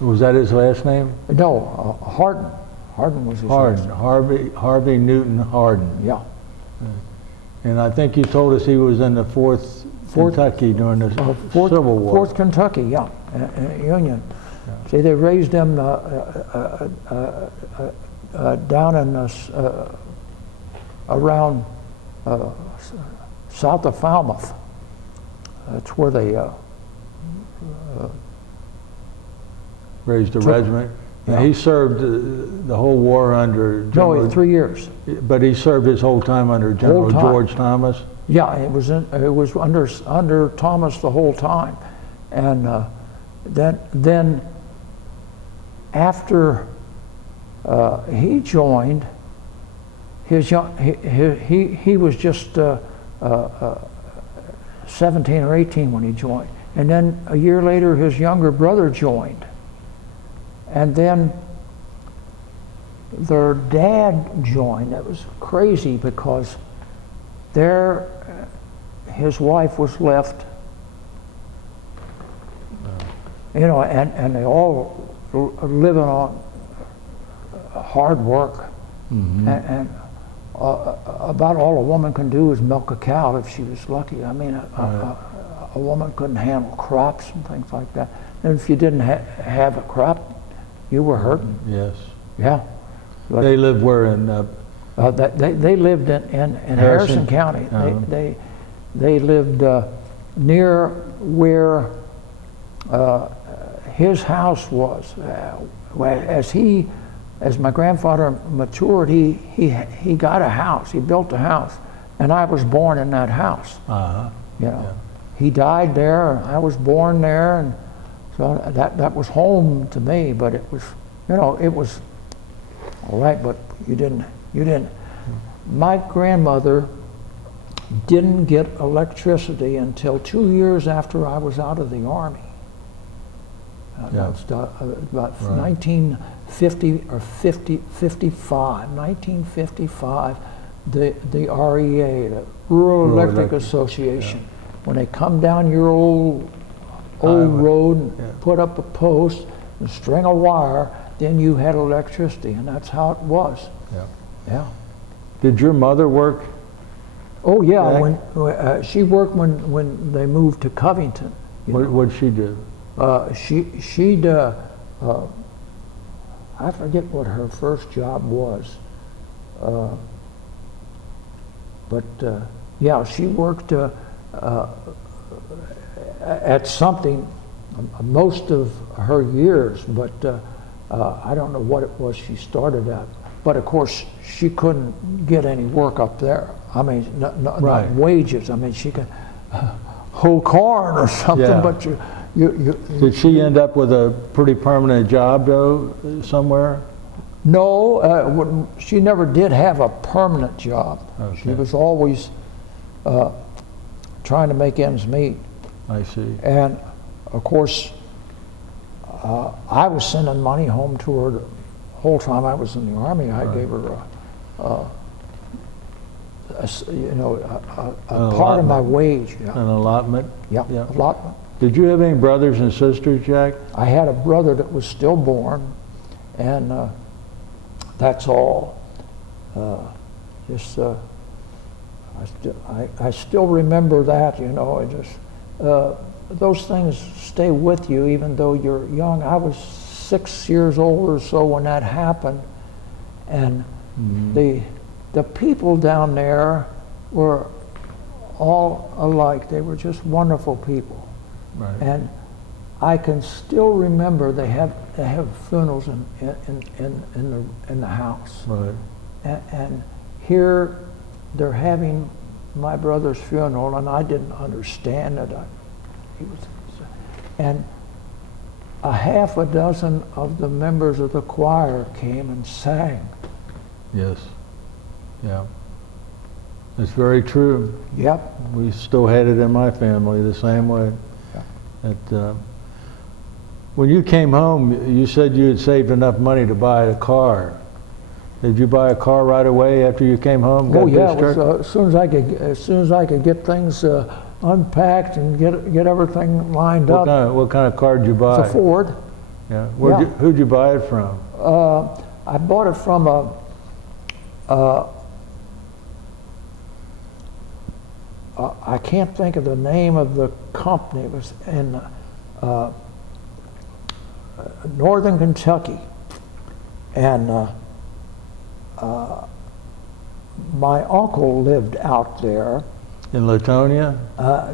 Was that his last name? No, Hardin. Hardin was his last name. Harvey Newton Hardin. Yeah. And I think you told us he was in the 4th Kentucky during the Civil War. 4th Kentucky, yeah, Union. Yeah. See, they raised them down in around south of Falmouth. That's where they raised a regiment. Yeah. And he served the whole war under General, no, 3 years. But he served his whole time under General George Thomas. Yeah, it was under Thomas the whole time, and then after he joined, he was just 17 or 18 when he joined, and then a year later his younger brother joined. And then their dad joined. That was crazy because his wife was left, you know, and they all living on hard work. Mm-hmm. And about all a woman can do is milk a cow if she was lucky. I mean, a woman couldn't handle crops and things like that. And if you didn't have a crop, you were hurting. Yes. Yeah. They lived where in? They lived in Harrison County. They lived near where his house was. As my grandfather matured, he got a house. He built a house, and I was born in that house. You know, Yeah. he died there. I was born there, and so that was home to me. But it was, you know, it was all right. But you didn't. My grandmother didn't get electricity until 2 years after I was out of the Army. That's about Right. 1950 or 55. 1955, the REA, the Rural Electric Association, when they come down your old road and put up a post and string a wire, then you had electricity, and that's how it was. Yeah. Did your mother work? Oh yeah, when she worked when they moved to Covington. What did she do? She'd I forget what her first job was, but yeah, she worked at something most of her years, but I don't know what it was she started at. But of course, she couldn't get any work up there. I mean, not wages. I mean, she could hoe corn or something, but you Did she end up with a pretty permanent job though, somewhere? No, she never did have a permanent job. Okay. She was always trying to make ends meet. I see. And of course, I was sending money home to her the whole time I was in the Army. I gave her a part of my wage. An allotment? Yeah, allotment. Did you have any brothers and sisters, Jack? I had a brother that was stillborn, and that's all. I still remember that, you know. It just those things stay with you even though you're young. I was 6 years old or so when that happened, and the people down there were all alike. They were just wonderful people. Right. And I can still remember they have funerals in the house. Right. And here they're having my brother's funeral, and I didn't understand it. And a half a dozen of the members of the choir came and sang. Yes. Yeah. It's very true. Yep. We still had it in my family the same way. When you came home, you said you had saved enough money to buy a car. Did you buy a car right away after you came home? Oh yeah, it was, as soon as I could get things unpacked and get everything lined up. What kind of car did you buy? It's a Ford. Yeah. Who'd you buy it from? I bought it from I can't think of the name of the company. It was in northern Kentucky, and my uncle lived out there. In Latonia?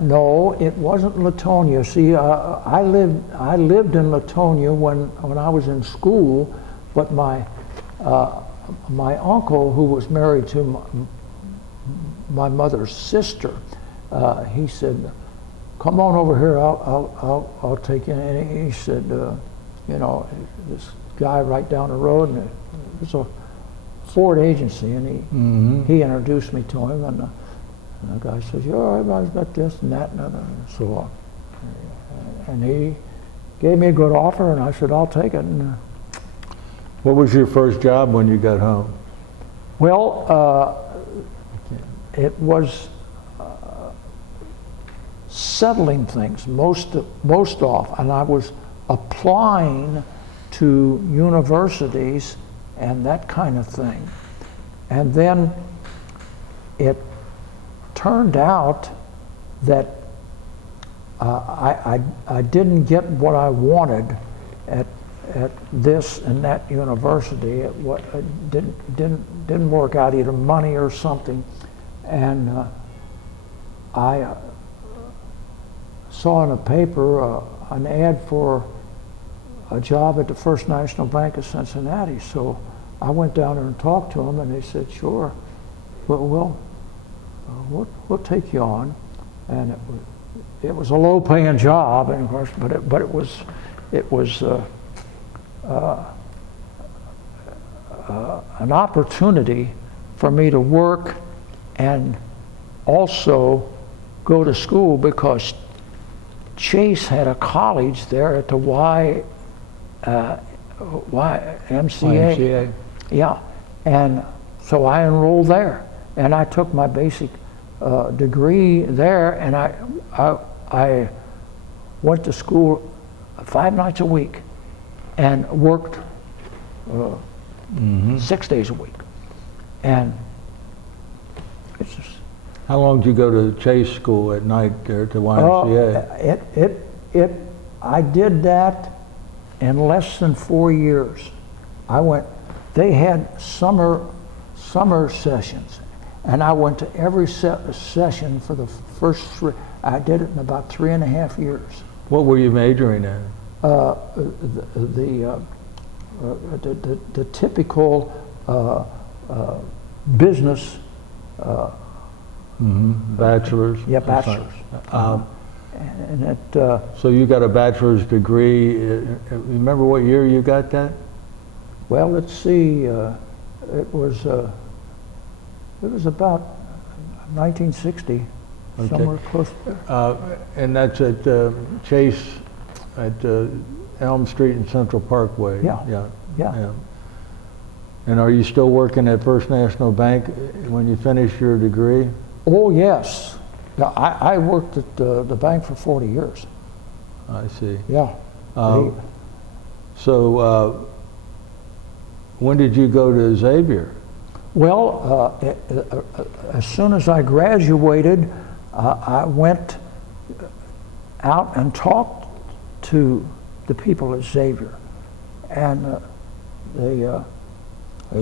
No, it wasn't Latonia. See, I lived in Latonia when I was in school, but my uncle, who was married to my mother's sister, he said, "Come on over here. I'll take you." And he said, "You know, this guy right down the road, and it was a Ford agency, and he introduced me to him, and the guy says, "Yeah, I've got this and that and so on." And he gave me a good offer, and I said, "I'll take it." And, what was your first job when you got home? well, it was settling things most off, and I was applying to universities and that kind of thing. And then it turned out that I didn't get what I wanted at at this and that university. It didn't work out, either money or something, and I saw in a paper an ad for a job at the First National Bank of Cincinnati. So I went down there and talked to them, and they said, "Sure, we'll take you on." And it was a low-paying job, and of course, but it was an opportunity for me to work and also go to school, because Chase had a college there at the YMCA. Yeah, and so I enrolled there, and I took my basic degree there, and I went to school 5 nights a week and worked 6 days a week, and it's just. How long did you go to Chase School at night there at the YMCA? I did that in less than 4 years. They had summer sessions, and I went to every session for the first 3. I did it in about 3.5 years. What were you majoring in? The typical business. Bachelor's? Yeah, bachelor's. And it, so you got a bachelor's degree. Remember what year you got that? well, let's see. It was about 1960, Okay. somewhere close there. And that's at Chase at Elm Street and Central Parkway. Yeah. Yeah. And are you still working at First National Bank when you finish your degree? Oh yes. Yeah, I worked at the bank for 40 years. I see. Yeah. So when did you go to Xavier? Well, as soon as I graduated, I went out and talked to the people at Xavier, and they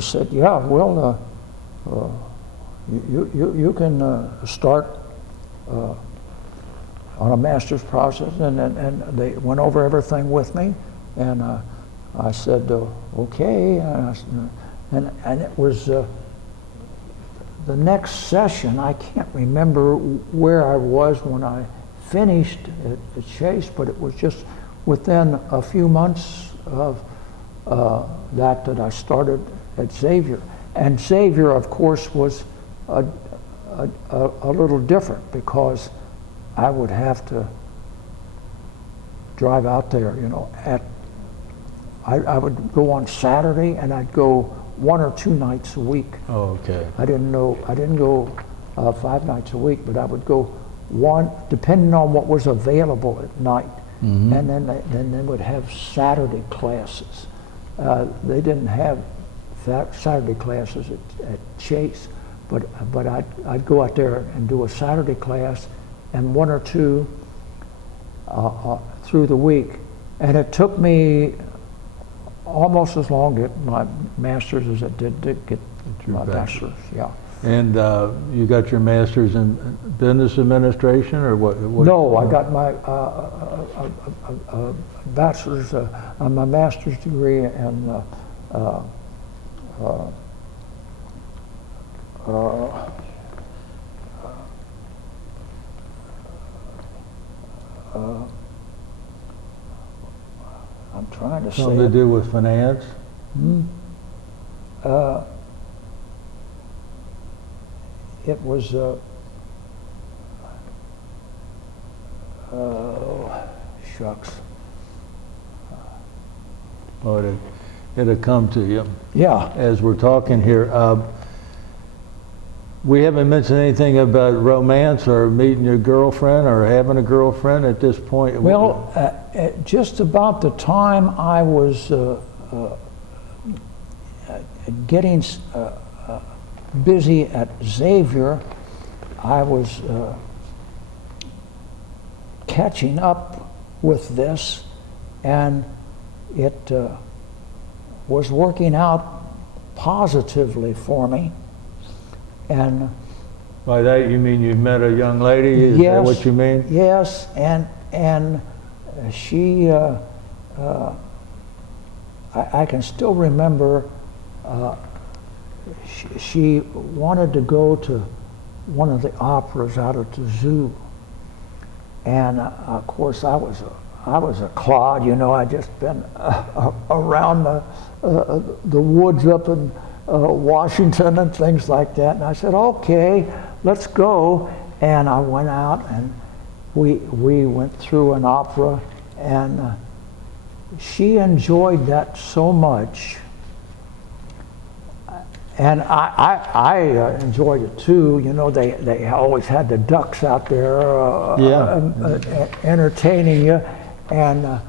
said, "Yeah, well, you can start on a master's process," and they went over everything with me, and I said, "Okay," and it was the next session. I can't remember where I was when I finished at Chase, but it was just within a few months of that I started at Xavier. And Xavier, of course, was a little different, because I would have to drive out there, I would go on Saturday, and I'd go 1 or 2 nights a week. Oh, okay. I didn't go 5 nights a week, but I would go 1, depending on what was available at night. And then they would have Saturday classes. They didn't have Saturday classes at Chase, but I'd go out there and do a Saturday class and 1 or 2 through the week. And it took me almost as long to get my master's as it did to get my bachelor's. Yeah. And you got your master's in business administration, or what? No, I got my bachelor's, my master's degree in I'm trying to say Something to do with finance? It was shucks. Oh, it'll come to you. Yeah. As we're talking here. We haven't mentioned anything about romance or meeting your girlfriend or having a girlfriend at this point. Well, at just about the time I was getting busy at Xavier, I was catching up with this, and it was working out positively for me. And By that you mean you met a young lady? Is that what you mean? Yes, and she, I can still remember, she wanted to go to one of the operas out at the zoo. And of course I was a clod, you know. I'd just been around the woods up in Washington and things like that. And I said, okay, let's go. And I went out and we went through an opera, and she enjoyed that so much. And I enjoyed it too. You know, they always had the ducks out there entertaining you. And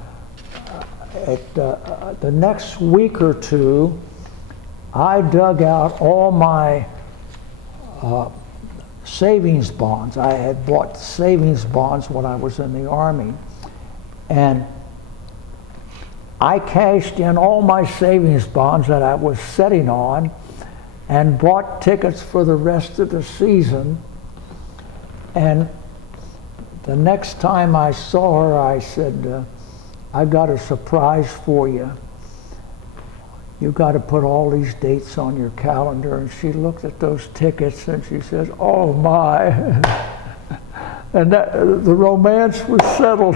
the next week or two, I dug out all my savings bonds. I had bought savings bonds when I was in the Army. And I cashed in all my savings bonds that I was sitting on and bought tickets for the rest of the season. And the next time I saw her, I said, I got a surprise for you. You got to put all these dates on your calendar. And she looked at those tickets and she says, oh my. And the romance was settled.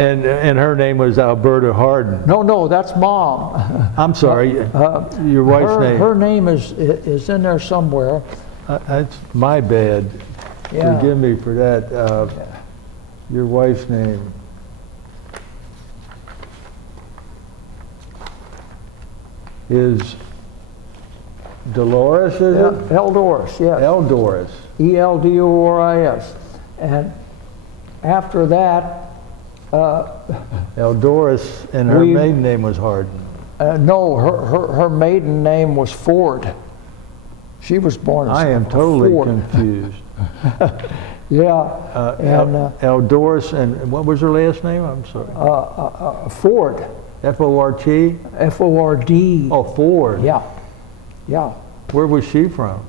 And her name was Alberta Hardin. No, that's Mom. I'm sorry, your wife's name. Her name is in there somewhere. That's my bad. Yeah. Forgive me for that. Your wife's name. Is Dolores, is it? Eldoris, yes. Eldoris. Eldoris. And after that, Eldoris, and her maiden name was Hardin. no, her maiden name was Ford. She was born as I am totally Ford. confused. Yeah. And Eldoris, and what was her last name? I'm sorry. Ford. F-O-R-T? F-O-R-D. Oh, Ford. Yeah. Yeah. Where was she from?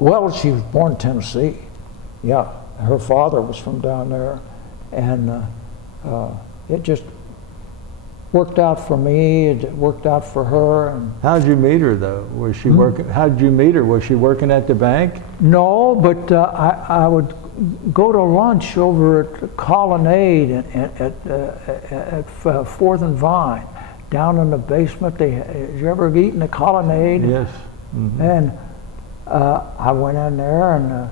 Well, she was born in Tennessee. Yeah. Her father was from down there. And it just worked out for me. It worked out for her. And How did you meet her, though? Was she working? How did you meet her? Was she working at the bank? no, but I would go to lunch over at the Colonnade at 4th and Vine, down in the basement. Did you ever eat in the Colonnade? Yes. Mm-hmm. And I went in there, and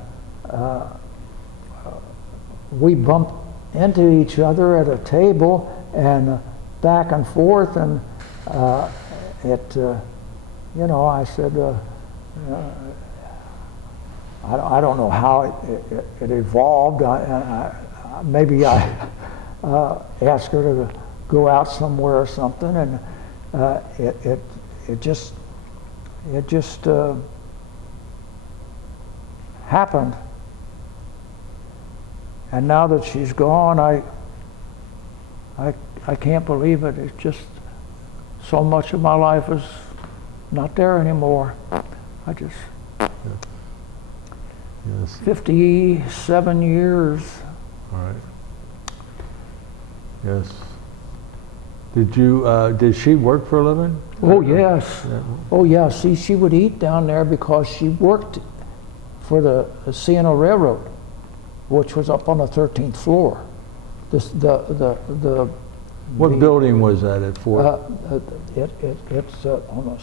we bumped into each other at a table, and back and forth, and you know, I said, I don't know how it evolved. Maybe I asked her to go out somewhere or something, and it just happened. And now that she's gone, I can't believe it. It's just so much of my life is not there anymore. I just Yes. 57 years. All right. Yes. Did she work for a living? Oh yes. Yeah. Oh yeah. See, she would eat down there because she worked for the C&O Railroad, which was up on the 13th floor. What building was that at Fort? It's on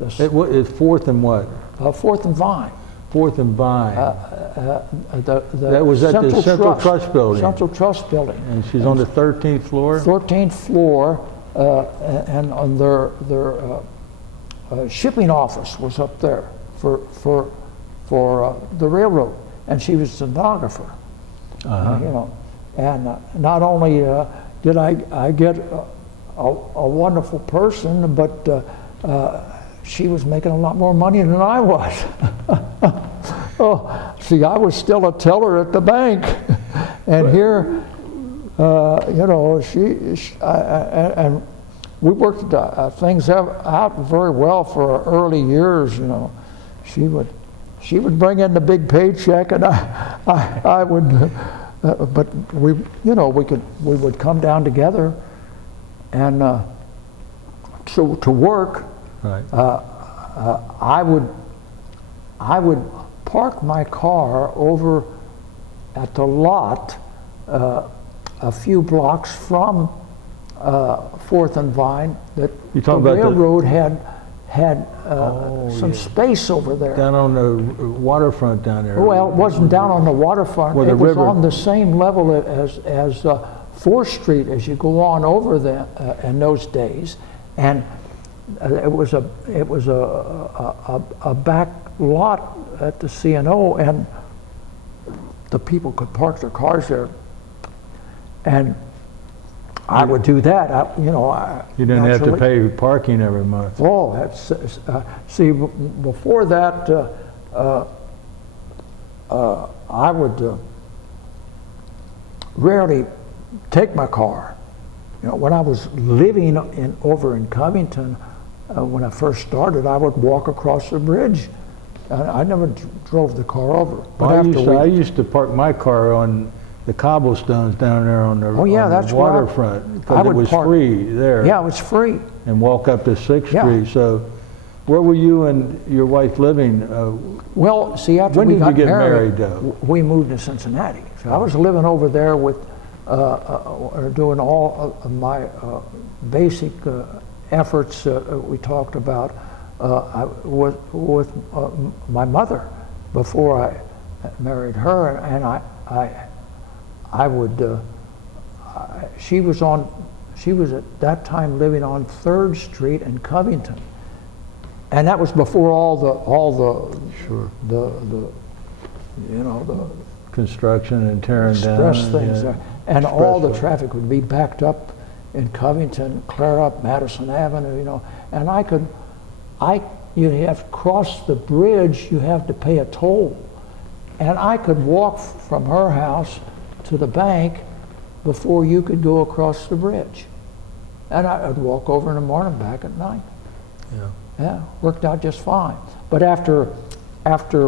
It's 4th and what? 4th and Vine. 4th and Vine. That was at the Central Trust Building. Central Trust Building. And she's on the 13th floor? 13th floor, and on their shipping office was up there for the railroad, and she was a stenographer. Uh-huh. You know, and not only did I get a wonderful person, but she was making a lot more money than I was. Oh, see, I was still a teller at the bank, and here You know, and we worked things out very well for our early years. You know, she would bring in the big paycheck, and I would. But we would come down together, and to work. Right. I would park my car over at the lot a few blocks from 4th and Vine. That You the talking about the- railroad had some yeah. space over there. Down on the waterfront down there. Well, it wasn't down on the waterfront. Well, the it was river. on the same level as 4th Street as you go on over there in those days, and it was a back lot at the CNO, and the people could park their cars there, and I would do that. You didn't have to pay parking every month. Oh, that's, see, before that, I would rarely take my car. You know, when I was living over in Covington, when I first started, I would walk across the bridge. I never drove the car over. But I used to park my car on the cobblestones down there on the, that's waterfront, because it was free there. Yeah, it was free. And walk up to 6th Yeah. Street. So where were you and your wife living? Well, see, after When we did got you get married, though? we moved to Cincinnati. So I was living over there with, doing all of my basic efforts we talked about with my mother before I married her, and I would. She was at that time living on 3rd Street in Covington, and that was before all the Sure. the Construction and tearing express down. things, yeah. and all the Expressway. traffic would be backed up in Covington, clear up Madison Avenue, you know, and you have to cross the bridge, you have to pay a toll, and I could walk from her house to the bank before you could go across the bridge, and I'd walk over in the morning, back at night. Yeah, worked out just fine. But after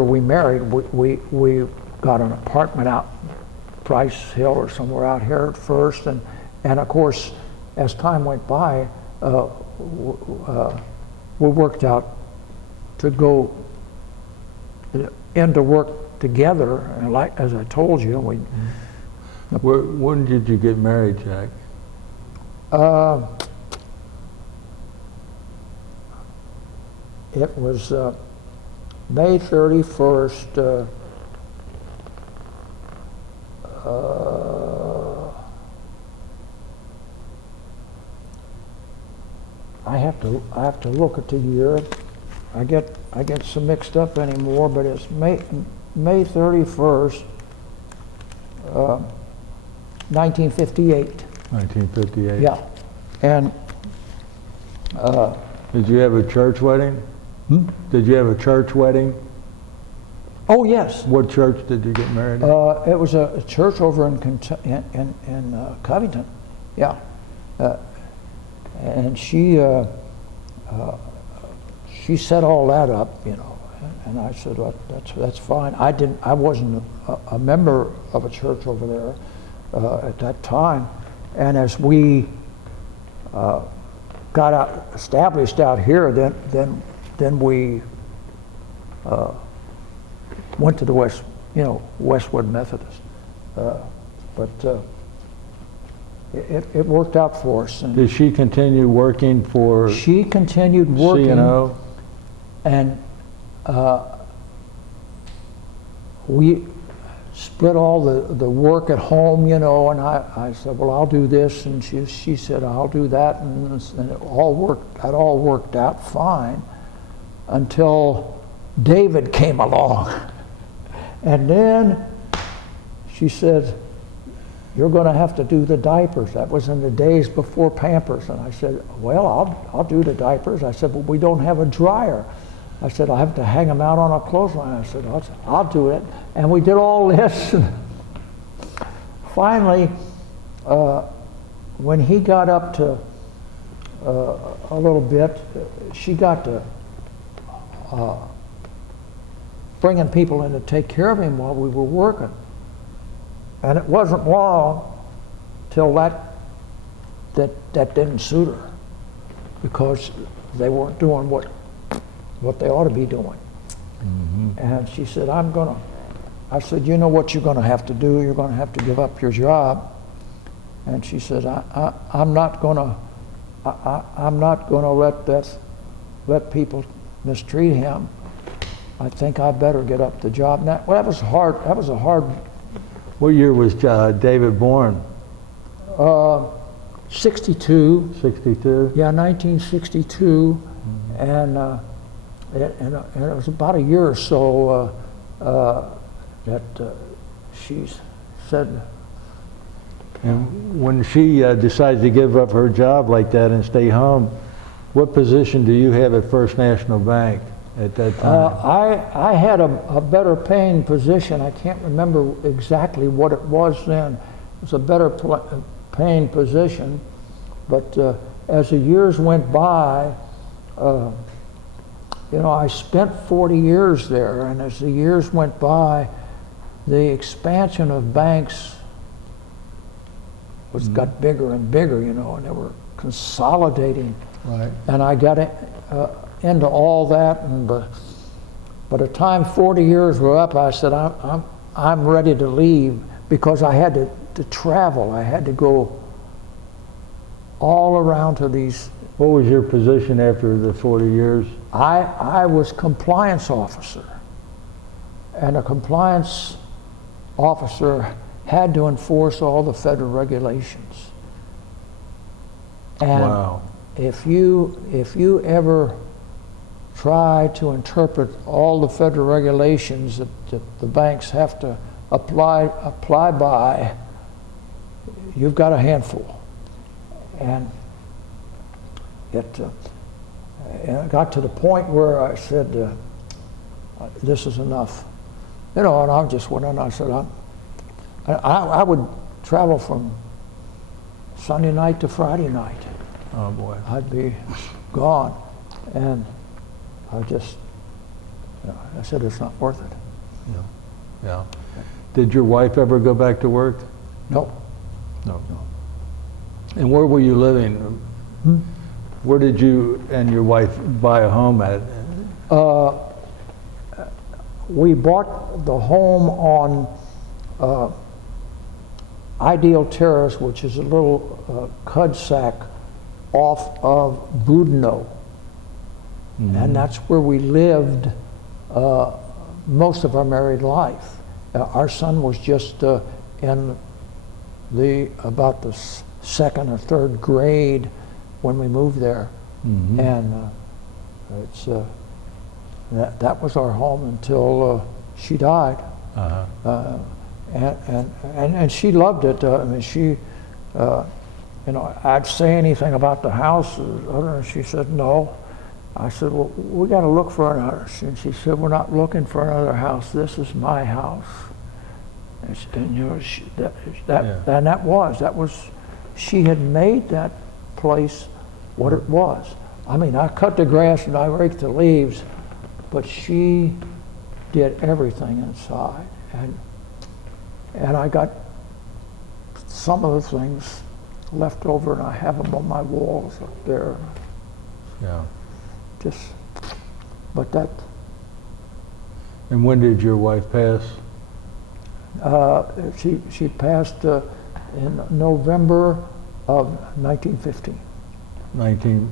we married, we got an apartment out Price Hill or somewhere out here at first, and of course, as time went by, we worked out to go into work together, and like as I told you, we. When did you get married, Jack? It was May 31st. I have to look at the year. I get so mixed up anymore, but it's May 31st, 1958. 1958. Yeah, and Did you have a church wedding? Did you have a church wedding? oh yes, What church did you get married in? it was a church over in Covington. Yeah, and she set all that up, you know, and I said, well, that's fine. I wasn't a member of a church over there at that time, and as we got established out here, then we went to the Westwood Methodist, but it worked out for us. And Did she continue working for she continued working, CNO? and we split all the work at home, you know, and I said, well, I'll do this, and she said, I'll do that, and it all worked out fine until David came along. And then she said, you're going to have to do the diapers. That was in the days before Pampers. And I said, well, I'll do the diapers. I said, but we don't have a dryer. I said, I have to hang them out on a clothesline. I said, I'll do it. And we did all this. Finally, when he got up to a little bit, she got to bringing people in to take care of him while we were working. And it wasn't long till that didn't suit her, because they weren't doing what they ought to be doing. Mm-hmm. And she said, I said, you know what you're going to have to do? You're going to have to give up your job. And she said, I'm not going to let people mistreat him. I think I better get up the job. And that was hard. That was a hard. What year was David born? 62. 62? Yeah, 1962. Mm-hmm. And it was about a year or so that she said. And when she decides to give up her job like that and stay home, what position do you have at First National Bank at that time? I had a better paying position. I can't remember exactly what it was then. It was a better paying position, but as the years went by, I spent 40 years there, and as the years went by, the expansion of banks got bigger and bigger, and they were consolidating. Right. And I got into all that, and by the time 40 years were up, I said, I'm ready to leave, because I had to travel. I had to go all around to these. What was your position after the 40 years? I was compliance officer, and a compliance officer had to enforce all the federal regulations. And wow. If you ever try to interpret all the federal regulations that the banks have to apply by, you've got a handful. And it got to the point where I said, this is enough. And I just went in, I said, I would travel from Sunday night to Friday night. Oh boy. I'd be gone. And I said, it's not worth it. Yeah. Did your wife ever go back to work? No. And where were you living? Hmm? Where did you and your wife buy a home at? We bought the home on Ideal Terrace, which is a little cul-de-sac off of Boudinot. Mm-hmm. And that's where we lived most of our married life. Our son was just in about the second or third grade when we moved there. Mm-hmm. And that was our home until she died. Uh-huh. And she loved it. She, I'd say anything about the house, and she said no. I said, well, we got to look for another. And she said, we're not looking for another house. This is my house. And that was, she had made that place what it was. I cut the grass and I raked the leaves, but she did everything inside. And I got some of the things left over, and I have them on my walls up there. Yeah. But that. And when did your wife pass? She passed in November of 1915. 2015.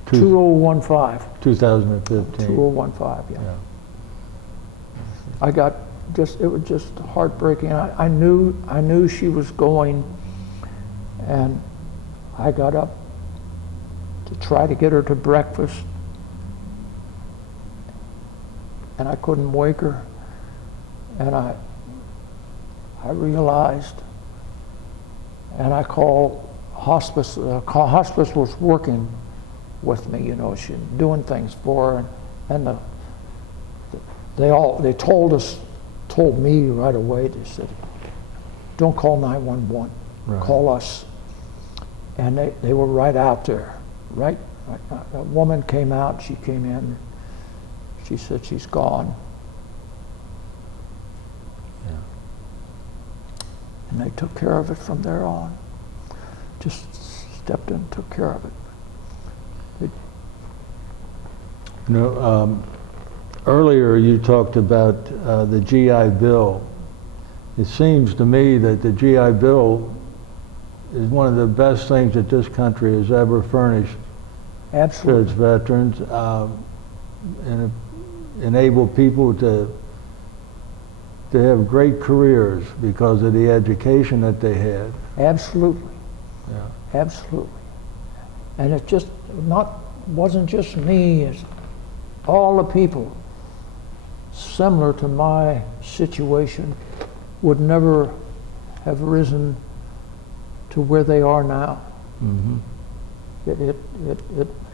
2015. 2015, yeah. It was just heartbreaking. I knew she was going, and I got up to try to get her to breakfast, and I couldn't wake her, and I realized, and I called hospice. Hospice was working with me, she doing things for her, and they told told me right away, they said, don't call 911, Right. call us. And they were right out there, right. A woman came out, she came in, she said she's gone. Yeah. And they took care of it from there on. Just stepped in and took care of it. You know, earlier you talked about the GI Bill. It seems to me that the GI Bill is one of the best things that this country has ever furnished to Absolutely. its veterans, and enable people to have great careers because of the education that they had. Absolutely. Yeah. Absolutely. And it just wasn't just me, it's all the people similar to my situation would never have risen to where they are now. Mm-hmm.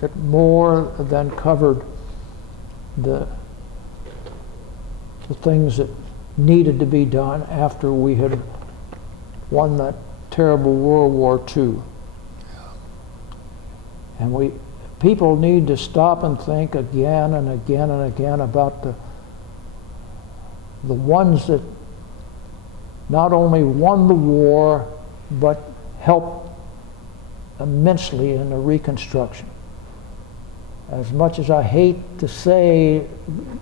It more than covered the things that needed to be done after we had won that terrible World War II. And people need to stop and think again and again and again about the ones that not only won the war, but helped immensely in the Reconstruction. As much as I hate to say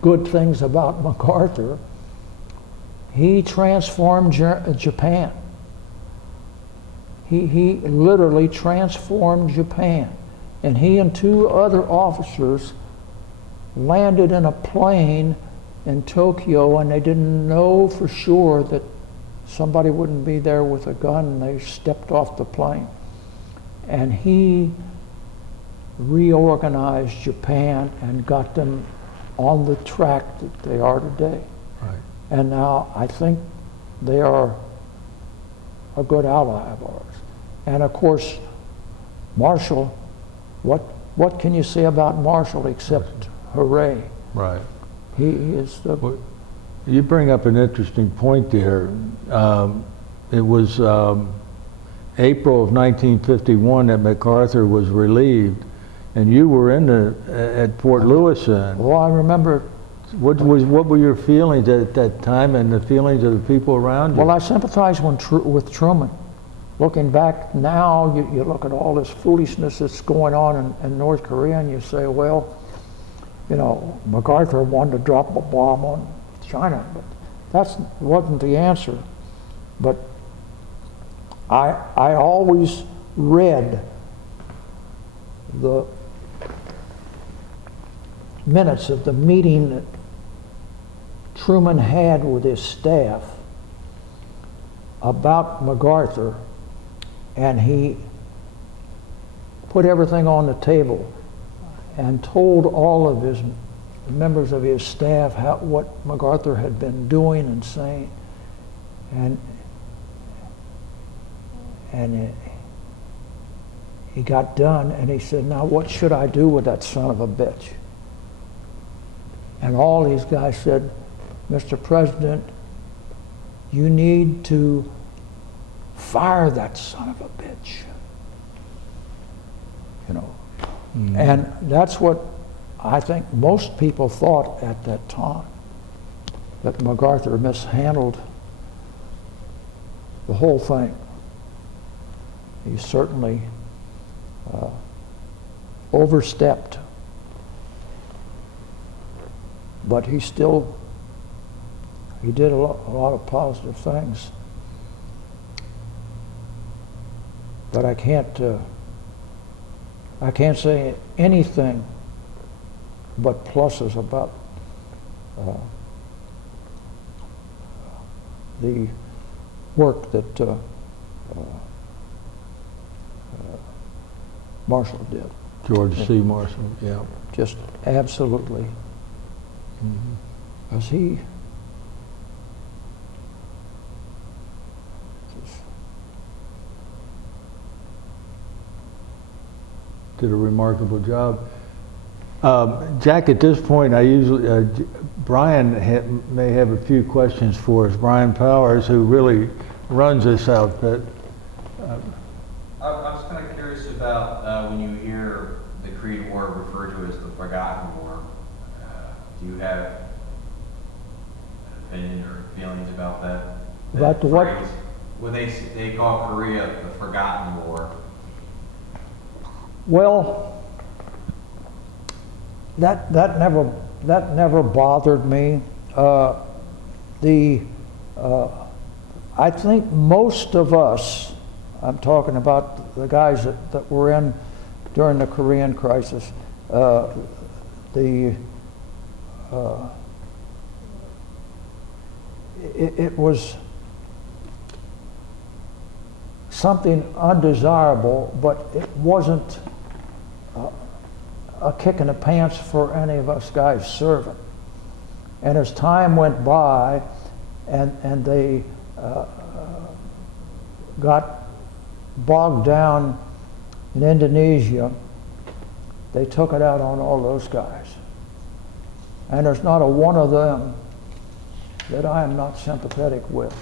good things about MacArthur, he transformed Japan. He literally transformed Japan. And he and two other officers landed in a plane in Tokyo, and they didn't know for sure that somebody wouldn't be there with a gun, and they stepped off the plane. And he reorganized Japan and got them on the track that they are today. Right. And now I think they are a good ally of ours. And of course, Marshall, what can you say about Marshall except hooray? Right. He is the... Well, you bring up an interesting point there. It was April of 1951 that MacArthur was relieved, and you were at Fort Lewis then. Well, I remember... What were your feelings at that time, and the feelings of the people around you? Well, I sympathize with Truman. Looking back now, you look at all this foolishness that's going on in North Korea, and you say, well, you know, MacArthur wanted to drop a bomb on China, but that wasn't the answer. But I always read the minutes of the meeting that Truman had with his staff about MacArthur, and he put everything on the table and told all of his members of his staff what MacArthur had been doing and saying, and he got done, and he said, now what should I do with that son of a bitch? And all these guys said, Mr. President, you need to fire that son of a bitch. You know. Mm-hmm. And that's what I think most people thought at that time, that MacArthur mishandled the whole thing. He certainly overstepped, but he did a lot of positive things. But I can't say anything but pluses about the work that Marshall did. George C. Marshall, yeah. Just absolutely. Mm-hmm. Because he did a remarkable job. Jack, at this point, I usually, Brian may have a few questions for us. Brian Powers, who really runs this outfit. I was kind of curious about when you hear the Korean War referred to as the Forgotten War. Do you have an opinion or feelings about that? About the what? Phrase? When they call Korea the Forgotten War. Well, that never bothered me. I think most of us, I'm talking about the guys that were in during the Korean crisis, it was something undesirable, but it wasn't a kick in the pants for any of us guys serving. And as time went by and they got bogged down in Indonesia, they took it out on all those guys. And there's not a one of them that I am not sympathetic with.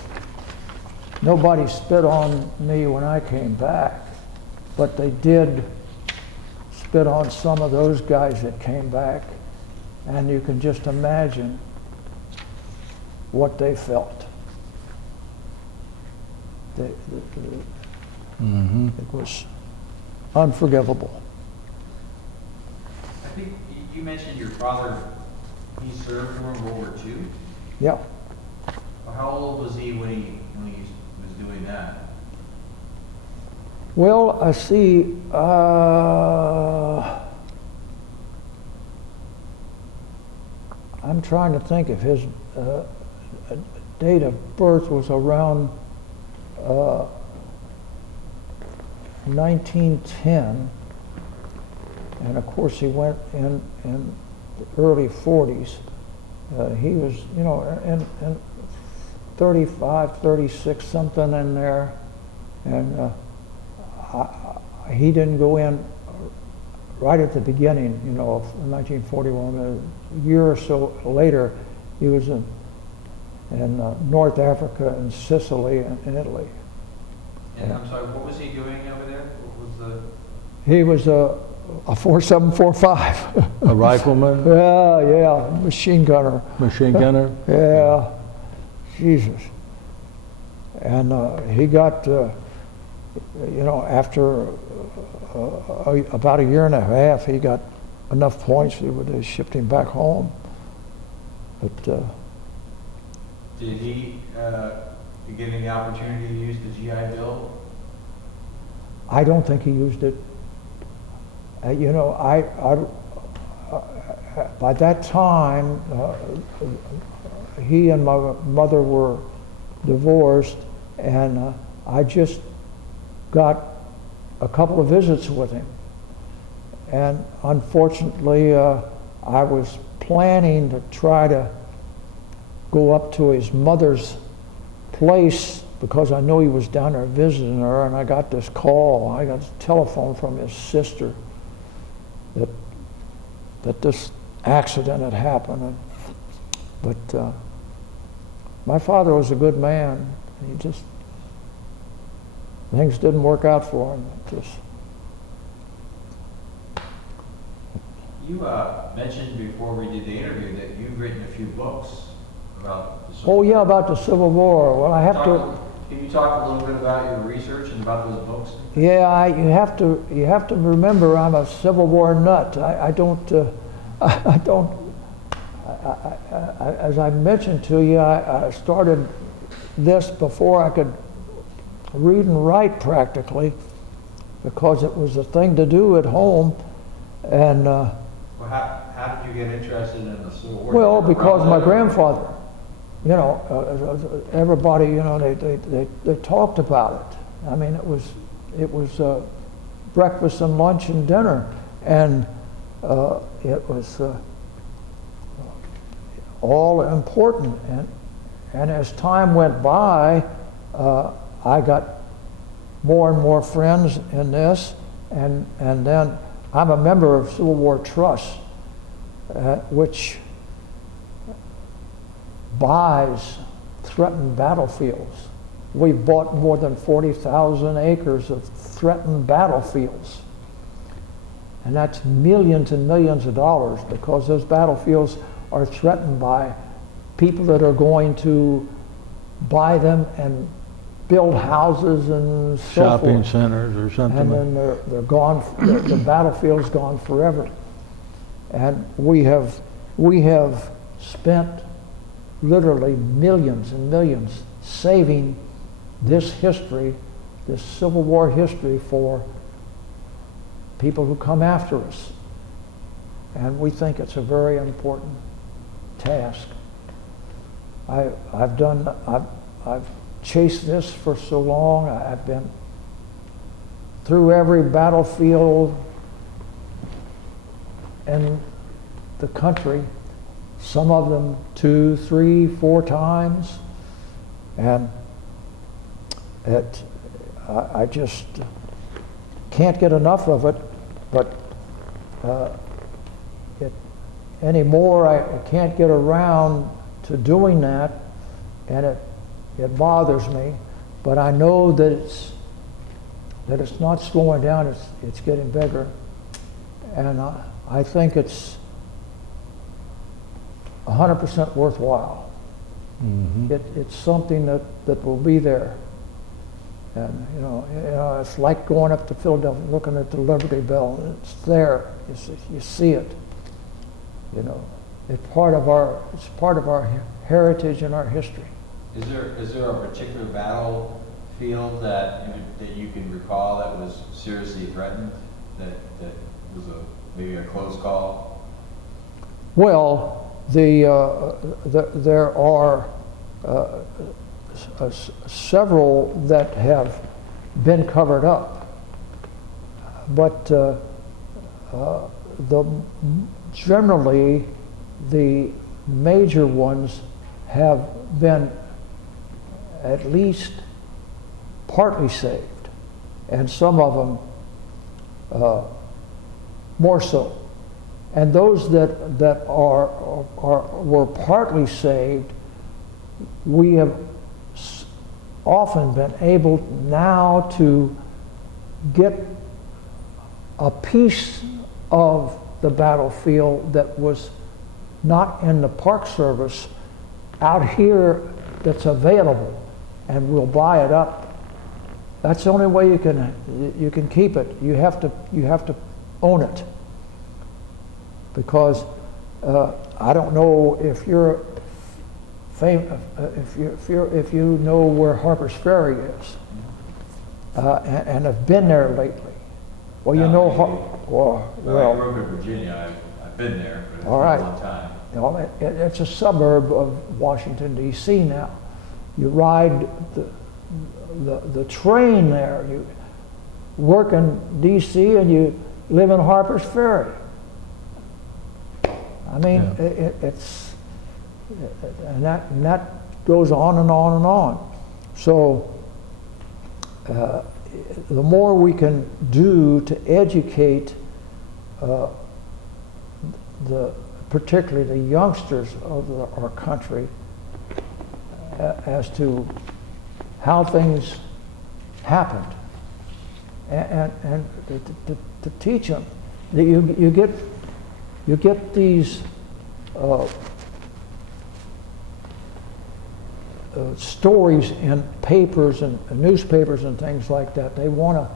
Nobody spit on me when I came back, but they did spit on some of those guys that came back, and you can just imagine what they felt. It was unforgivable. I think you mentioned your father, he served during World War II? Yeah. Well, how old was he when he was doing that? Well, I see, I'm trying to think if his date of birth was around 1910, and of course he went in the early 40s. He was, you know, in 35, 36, something in there, and he didn't go in right at the beginning, you know, of 1941. A year or so later, he was in North Africa and Sicily and Italy. And I'm sorry, what was he doing over there? What was the... He was a 4745. A rifleman? Yeah, machine gunner. Machine gunner? Yeah, Jesus. And he got, you know, after about a year and a half, he got enough points, they shipped him back home. But Did he get any opportunity to use the GI Bill? I don't think he used it. You know, by that time, he and my mother were divorced, and I just got a couple of visits with him. And unfortunately, I was planning to try to go up to his mother's place because I knew he was down there visiting her, and I got this call. I got a telephone from his sister that this accident had happened. But my father was a good man. He just, things didn't work out for him. You mentioned before we did the interview that you've written a few books about the Civil Oh War. yeah, about the Civil War. Well, I have to. Can you talk a little bit about your research and about those books? Yeah, you have to remember I'm a Civil War nut. I don't, as I mentioned to you, I started this before I could read and write practically, because it was a thing to do at home. And Well, how did you get interested in the Civil War? well, because my grandfather, you know, everybody, you know, they talked about it. I mean, it was breakfast and lunch and dinner, and it was all important. And as time went by, I got more and more friends in this, and then I'm a member of Civil War Trust, which buys threatened battlefields. We've bought more than 40,000 acres of threatened battlefields. And that's millions and millions of dollars, because those battlefields are threatened by people that are going to buy them and build houses and so Shopping forth. centers or something. And then they're gone, the battlefield's gone forever. And we have spent literally millions and millions saving this history, this Civil War history, for people who come after us. And we think it's a very important task. I've chased this for so long. I've been through every battlefield in the country, some of them 2, 3, 4 times, and I just can't get enough of it. But anymore, I can't get around to doing that, and it bothers me. But I know that it's not slowing down. It's getting bigger, and I think it's 100% worthwhile. Mm-hmm. It's something that will be there. And you know, it's like going up to Philadelphia, looking at the Liberty Bell. It's there. You see it. You know, it's part of our heritage and our history. Is there a particular battlefield that you can recall that was seriously threatened, that was maybe a close call? Well, there are several that have been covered up, but generally the major ones have been at least partly saved, and some of them more so. And those that were partly saved, we have often been able now to get a piece of the battlefield that was not in the Park Service out here that's available, and we'll buy it up. That's the only way you can keep it. You have to own it, because I don't know if you're if you know where Harper's Ferry is, and have been there lately. Well, you know, I grew up in Virginia. I've been there, but it's been a long time. You know, it's a suburb of Washington, D.C. now. You ride the train there. You work in D.C. and you live in Harper's Ferry. I mean, Yeah. it's and that goes on and on and on. So the more we can do to educate particularly the youngsters of our country as to how things happened, and to teach them that you get these stories in papers and newspapers and things like that. They want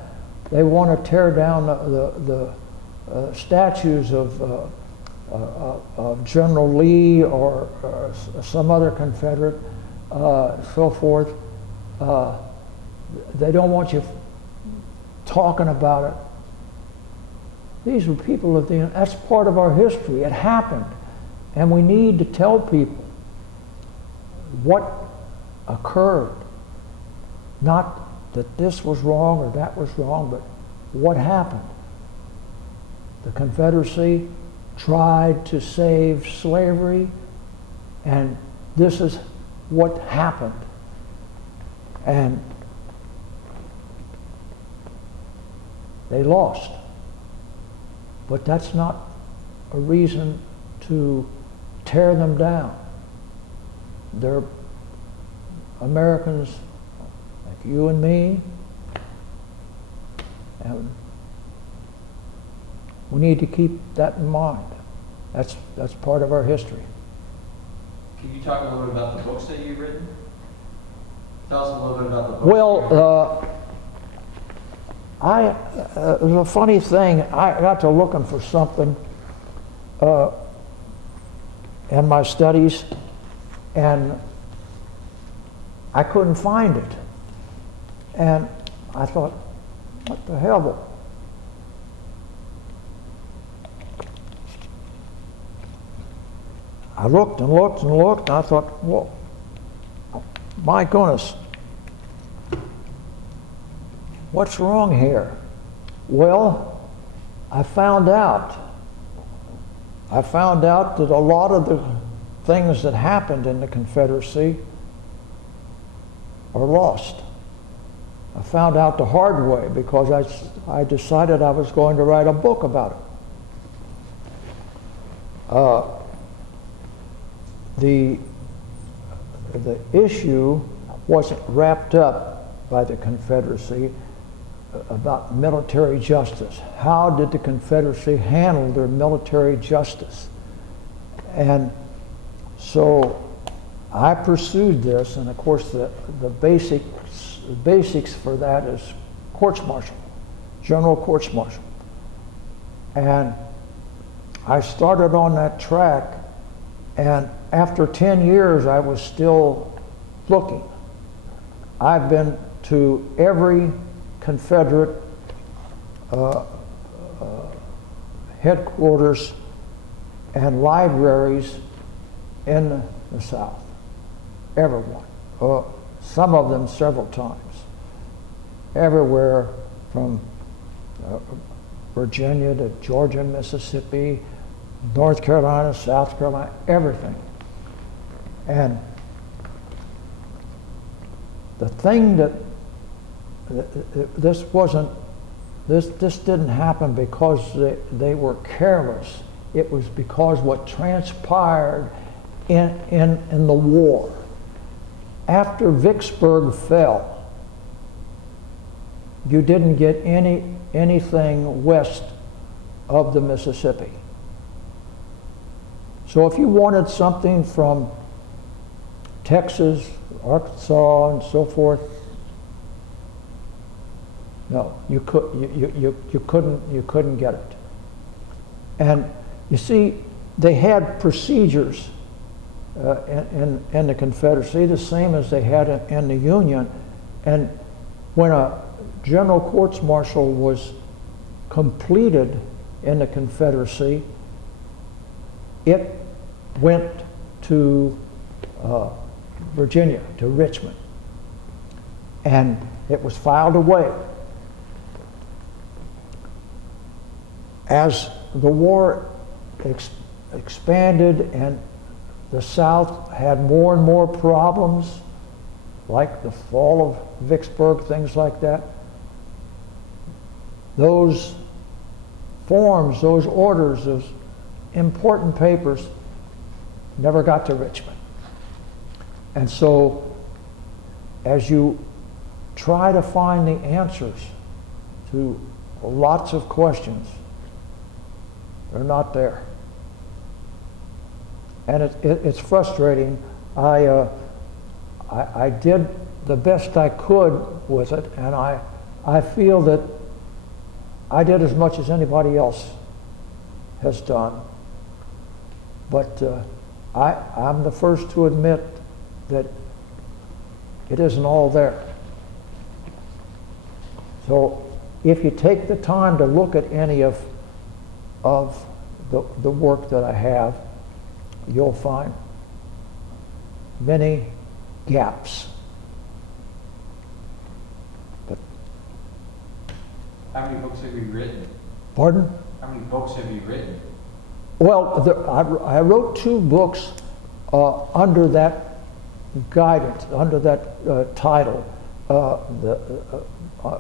to tear down the statues of General Lee or some other Confederate, so forth. They don't want you talking about it. These were people of that's part of our history. It happened. And we need to tell people what occurred. Not that this was wrong or that was wrong, but what happened. The Confederacy tried to save slavery, and this is what happened. And they lost. But that's not a reason to tear them down. They're Americans like you and me, and we need to keep that in mind. That's part of our history. Can you talk a little bit about the books that you've written? Tell us a little bit about the books. Well, it was a funny thing. I got to looking for something in my studies, and I couldn't find it. And I thought, what the hell? I looked and looked and looked, and I thought, well, my goodness, what's wrong here? Well, I found out that a lot of the things that happened in the Confederacy are lost. I found out the hard way because I decided I was going to write a book about it. The issue wasn't wrapped up by the Confederacy about military justice. How did the Confederacy handle their military justice? And so I pursued this, and of course the basics for that is courts-martial, general courts-martial. And I started on that track, and after 10 years I was still looking. I've been to every Confederate headquarters and libraries in the South, everyone. Some of them several times. Everywhere from Virginia to Georgia, Mississippi, North Carolina, South Carolina, everything. And the thing that this didn't happen because they were careless. It was because what transpired in the war. After Vicksburg fell, you didn't get anything west of the Mississippi. So if you wanted something from Texas, Arkansas, and so forth, no, you couldn't get it. And you see, they had procedures in the Confederacy, the same as they had in the Union. And when a general courts-martial was completed in the Confederacy, it went to Virginia, to Richmond, and it was filed away. As the war expanded and the South had more and more problems, like the fall of Vicksburg, things like that, those forms, those orders, those important papers never got to Richmond. And so as you try to find the answers to lots of questions, they're not there. And it's frustrating. I did the best I could with it, and I feel that I did as much as anybody else has done. But I'm the first to admit that it isn't all there. So if you take the time to look at any of the work that I have, you'll find many gaps. But how many books have you written? Pardon? How many books have you written? Well, I wrote 2 books under that guidance, under that title, the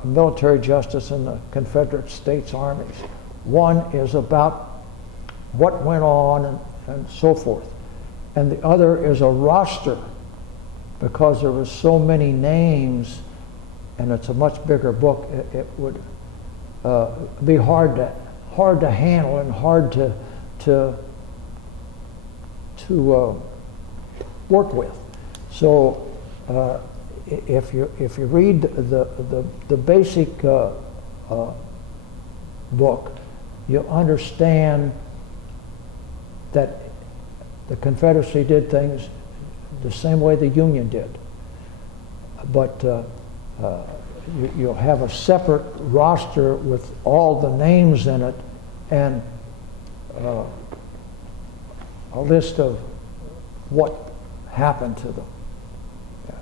Military Justice in the Confederate States Armies. One is about what went on and so forth. And the other is a roster, because there was so many names, and it's a much bigger book. It would be hard to handle and hard to work with. So if you read the basic book, you understand that the Confederacy did things the same way the Union did. But you'll have a separate roster with all the names in it, and a list of what happened to them. Yeah.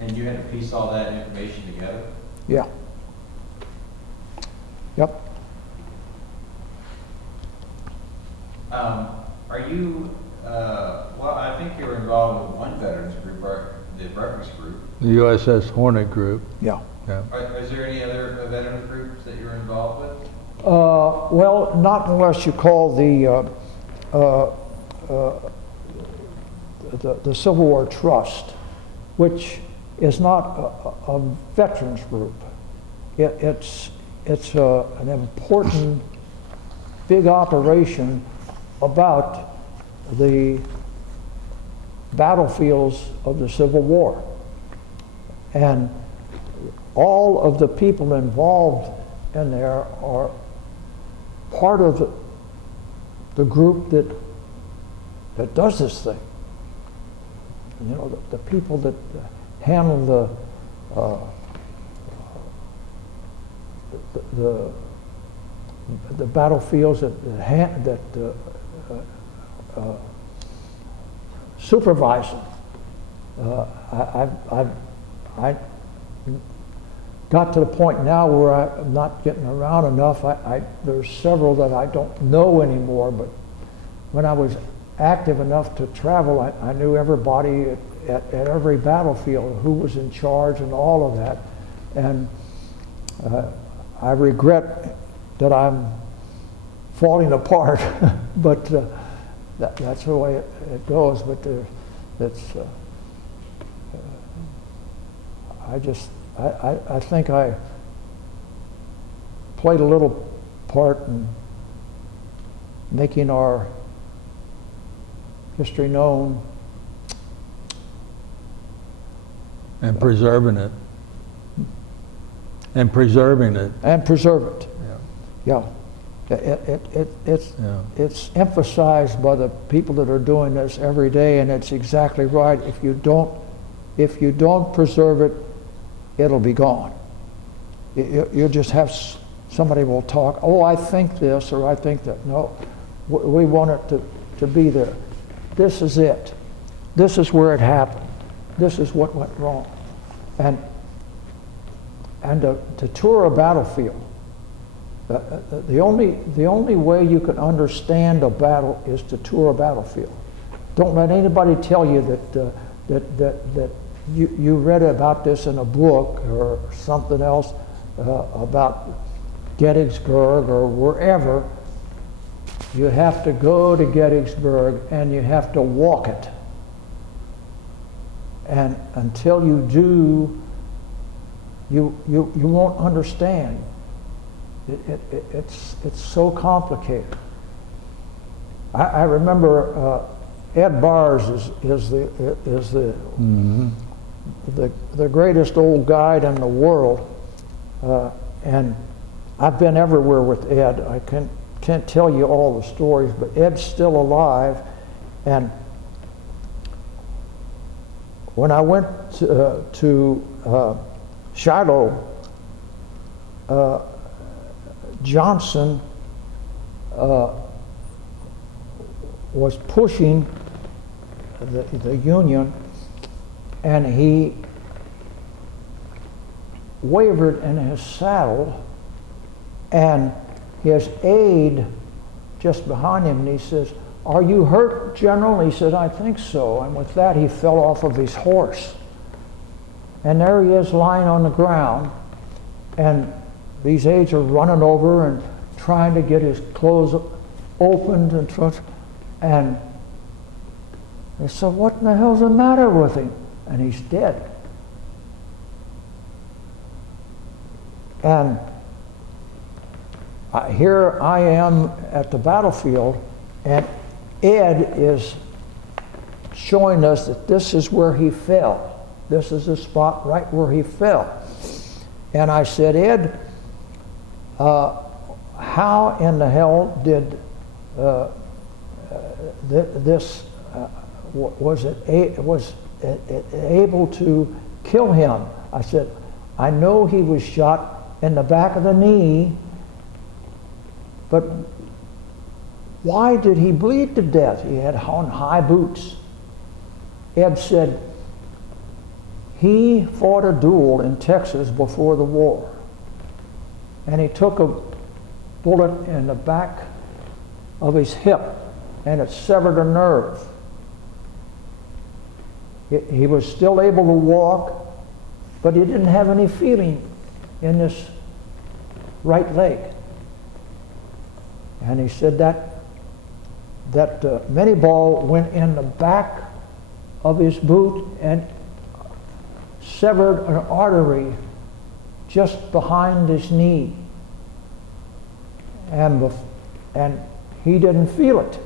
And you had to piece all that information together? Yeah. Yep. Are you, well, I think you were involved with one veterans group, the Breakfast Group. The USS Hornet Group. Yeah. Yeah. Is there any other veterans groups that you're involved with? Well, not unless you call the Civil War Trust, which is not a veterans group. It's an important big operation about the battlefields of the Civil War. And all of the people involved in there are part of the group that does this thing. You know, the people that handle the battlefields, that supervise them. I got to the point now where I'm not getting around enough. There's several that I don't know anymore, but when I was active enough to travel, I knew everybody at every battlefield, who was in charge and all of that. And I regret that I'm falling apart, but that's the way it goes. But I think I played a little part in making our history known. And preserving it. And preserving it. And preserve it. Yeah. Yeah. It's emphasized by the people that are doing this every day, and it's exactly right. If you don't preserve it, it'll be gone. You'll just have somebody will talk, oh, I think this or I think that. No, we want it to be there. This is it. This is where it happened. This is what went wrong. And to tour a battlefield, the only way you can understand a battle is to tour a battlefield. Don't let anybody tell you that you read about this in a book or something else about Gettysburg or wherever. You have to go to Gettysburg and you have to walk it. And until you do, you won't understand. It's so complicated. I remember Ed Bars is the greatest old guide in the world, and I've been everywhere with Ed. I can't tell you all the stories, but Ed's still alive. And when I went to Shiloh, Johnson was pushing the Union, and he wavered in his saddle, and his aide just behind him, and he says, "Are you hurt, General?" And he said, "I think so." And with that, he fell off of his horse. And there he is lying on the ground, and these aides are running over and trying to get his clothes opened and they said, "What in the hell's the matter with him?" And he's dead. And here I am at the battlefield, and Ed is showing us that this is where he fell. This is the spot right where he fell. And I said, "Ed, how in the hell did was it able to kill him?" I said, "I know he was shot in the back of the knee, but why did he bleed to death? He had on high boots." Ed said, "He fought a duel in Texas before the war, and he took a bullet in the back of his hip, and it severed a nerve. He was still able to walk, but he didn't have any feeling in this right leg." And he said that mini ball went in the back of his boot and severed an artery just behind his knee, and he didn't feel it.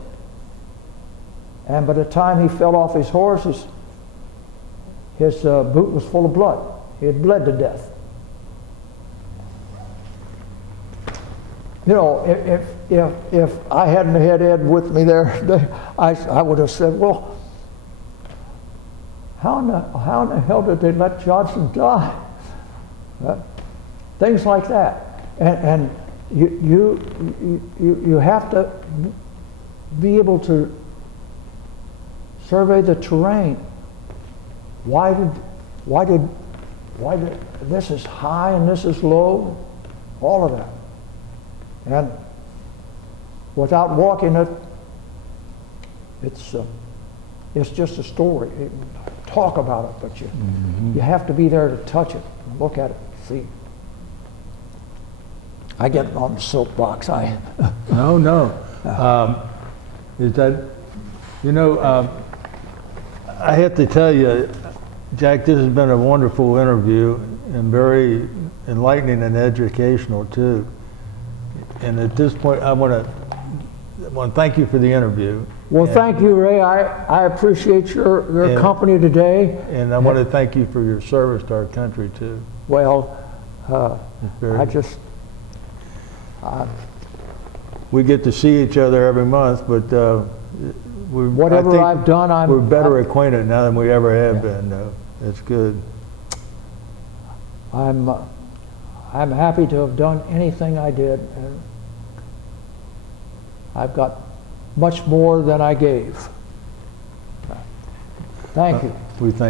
And by the time he fell off his horse, his boot was full of blood. He had bled to death. You know, if I hadn't had Ed with me there, I would have said, "Well, how in the hell did they let Johnson die?" Things like that, and you have to be able to survey the terrain. Why did this is high and this is low? All of that. And without walking it, it's just a story. Talk about it, but you have to be there to touch it, look at it, see. I get on the soapbox. No. Is that, you know, I have to tell you, Jack, this has been a wonderful interview and very enlightening and educational too. And at this point, I want to thank you for the interview. Well, thank you, Ray. I appreciate your company today. And I want to thank you for your service to our country too. Well, we get to see each other every month, but whatever I've done, we're better acquainted now than we ever have been. It's good. I'm happy to have done anything I did, and I've got much more than I gave. Thank you. We thank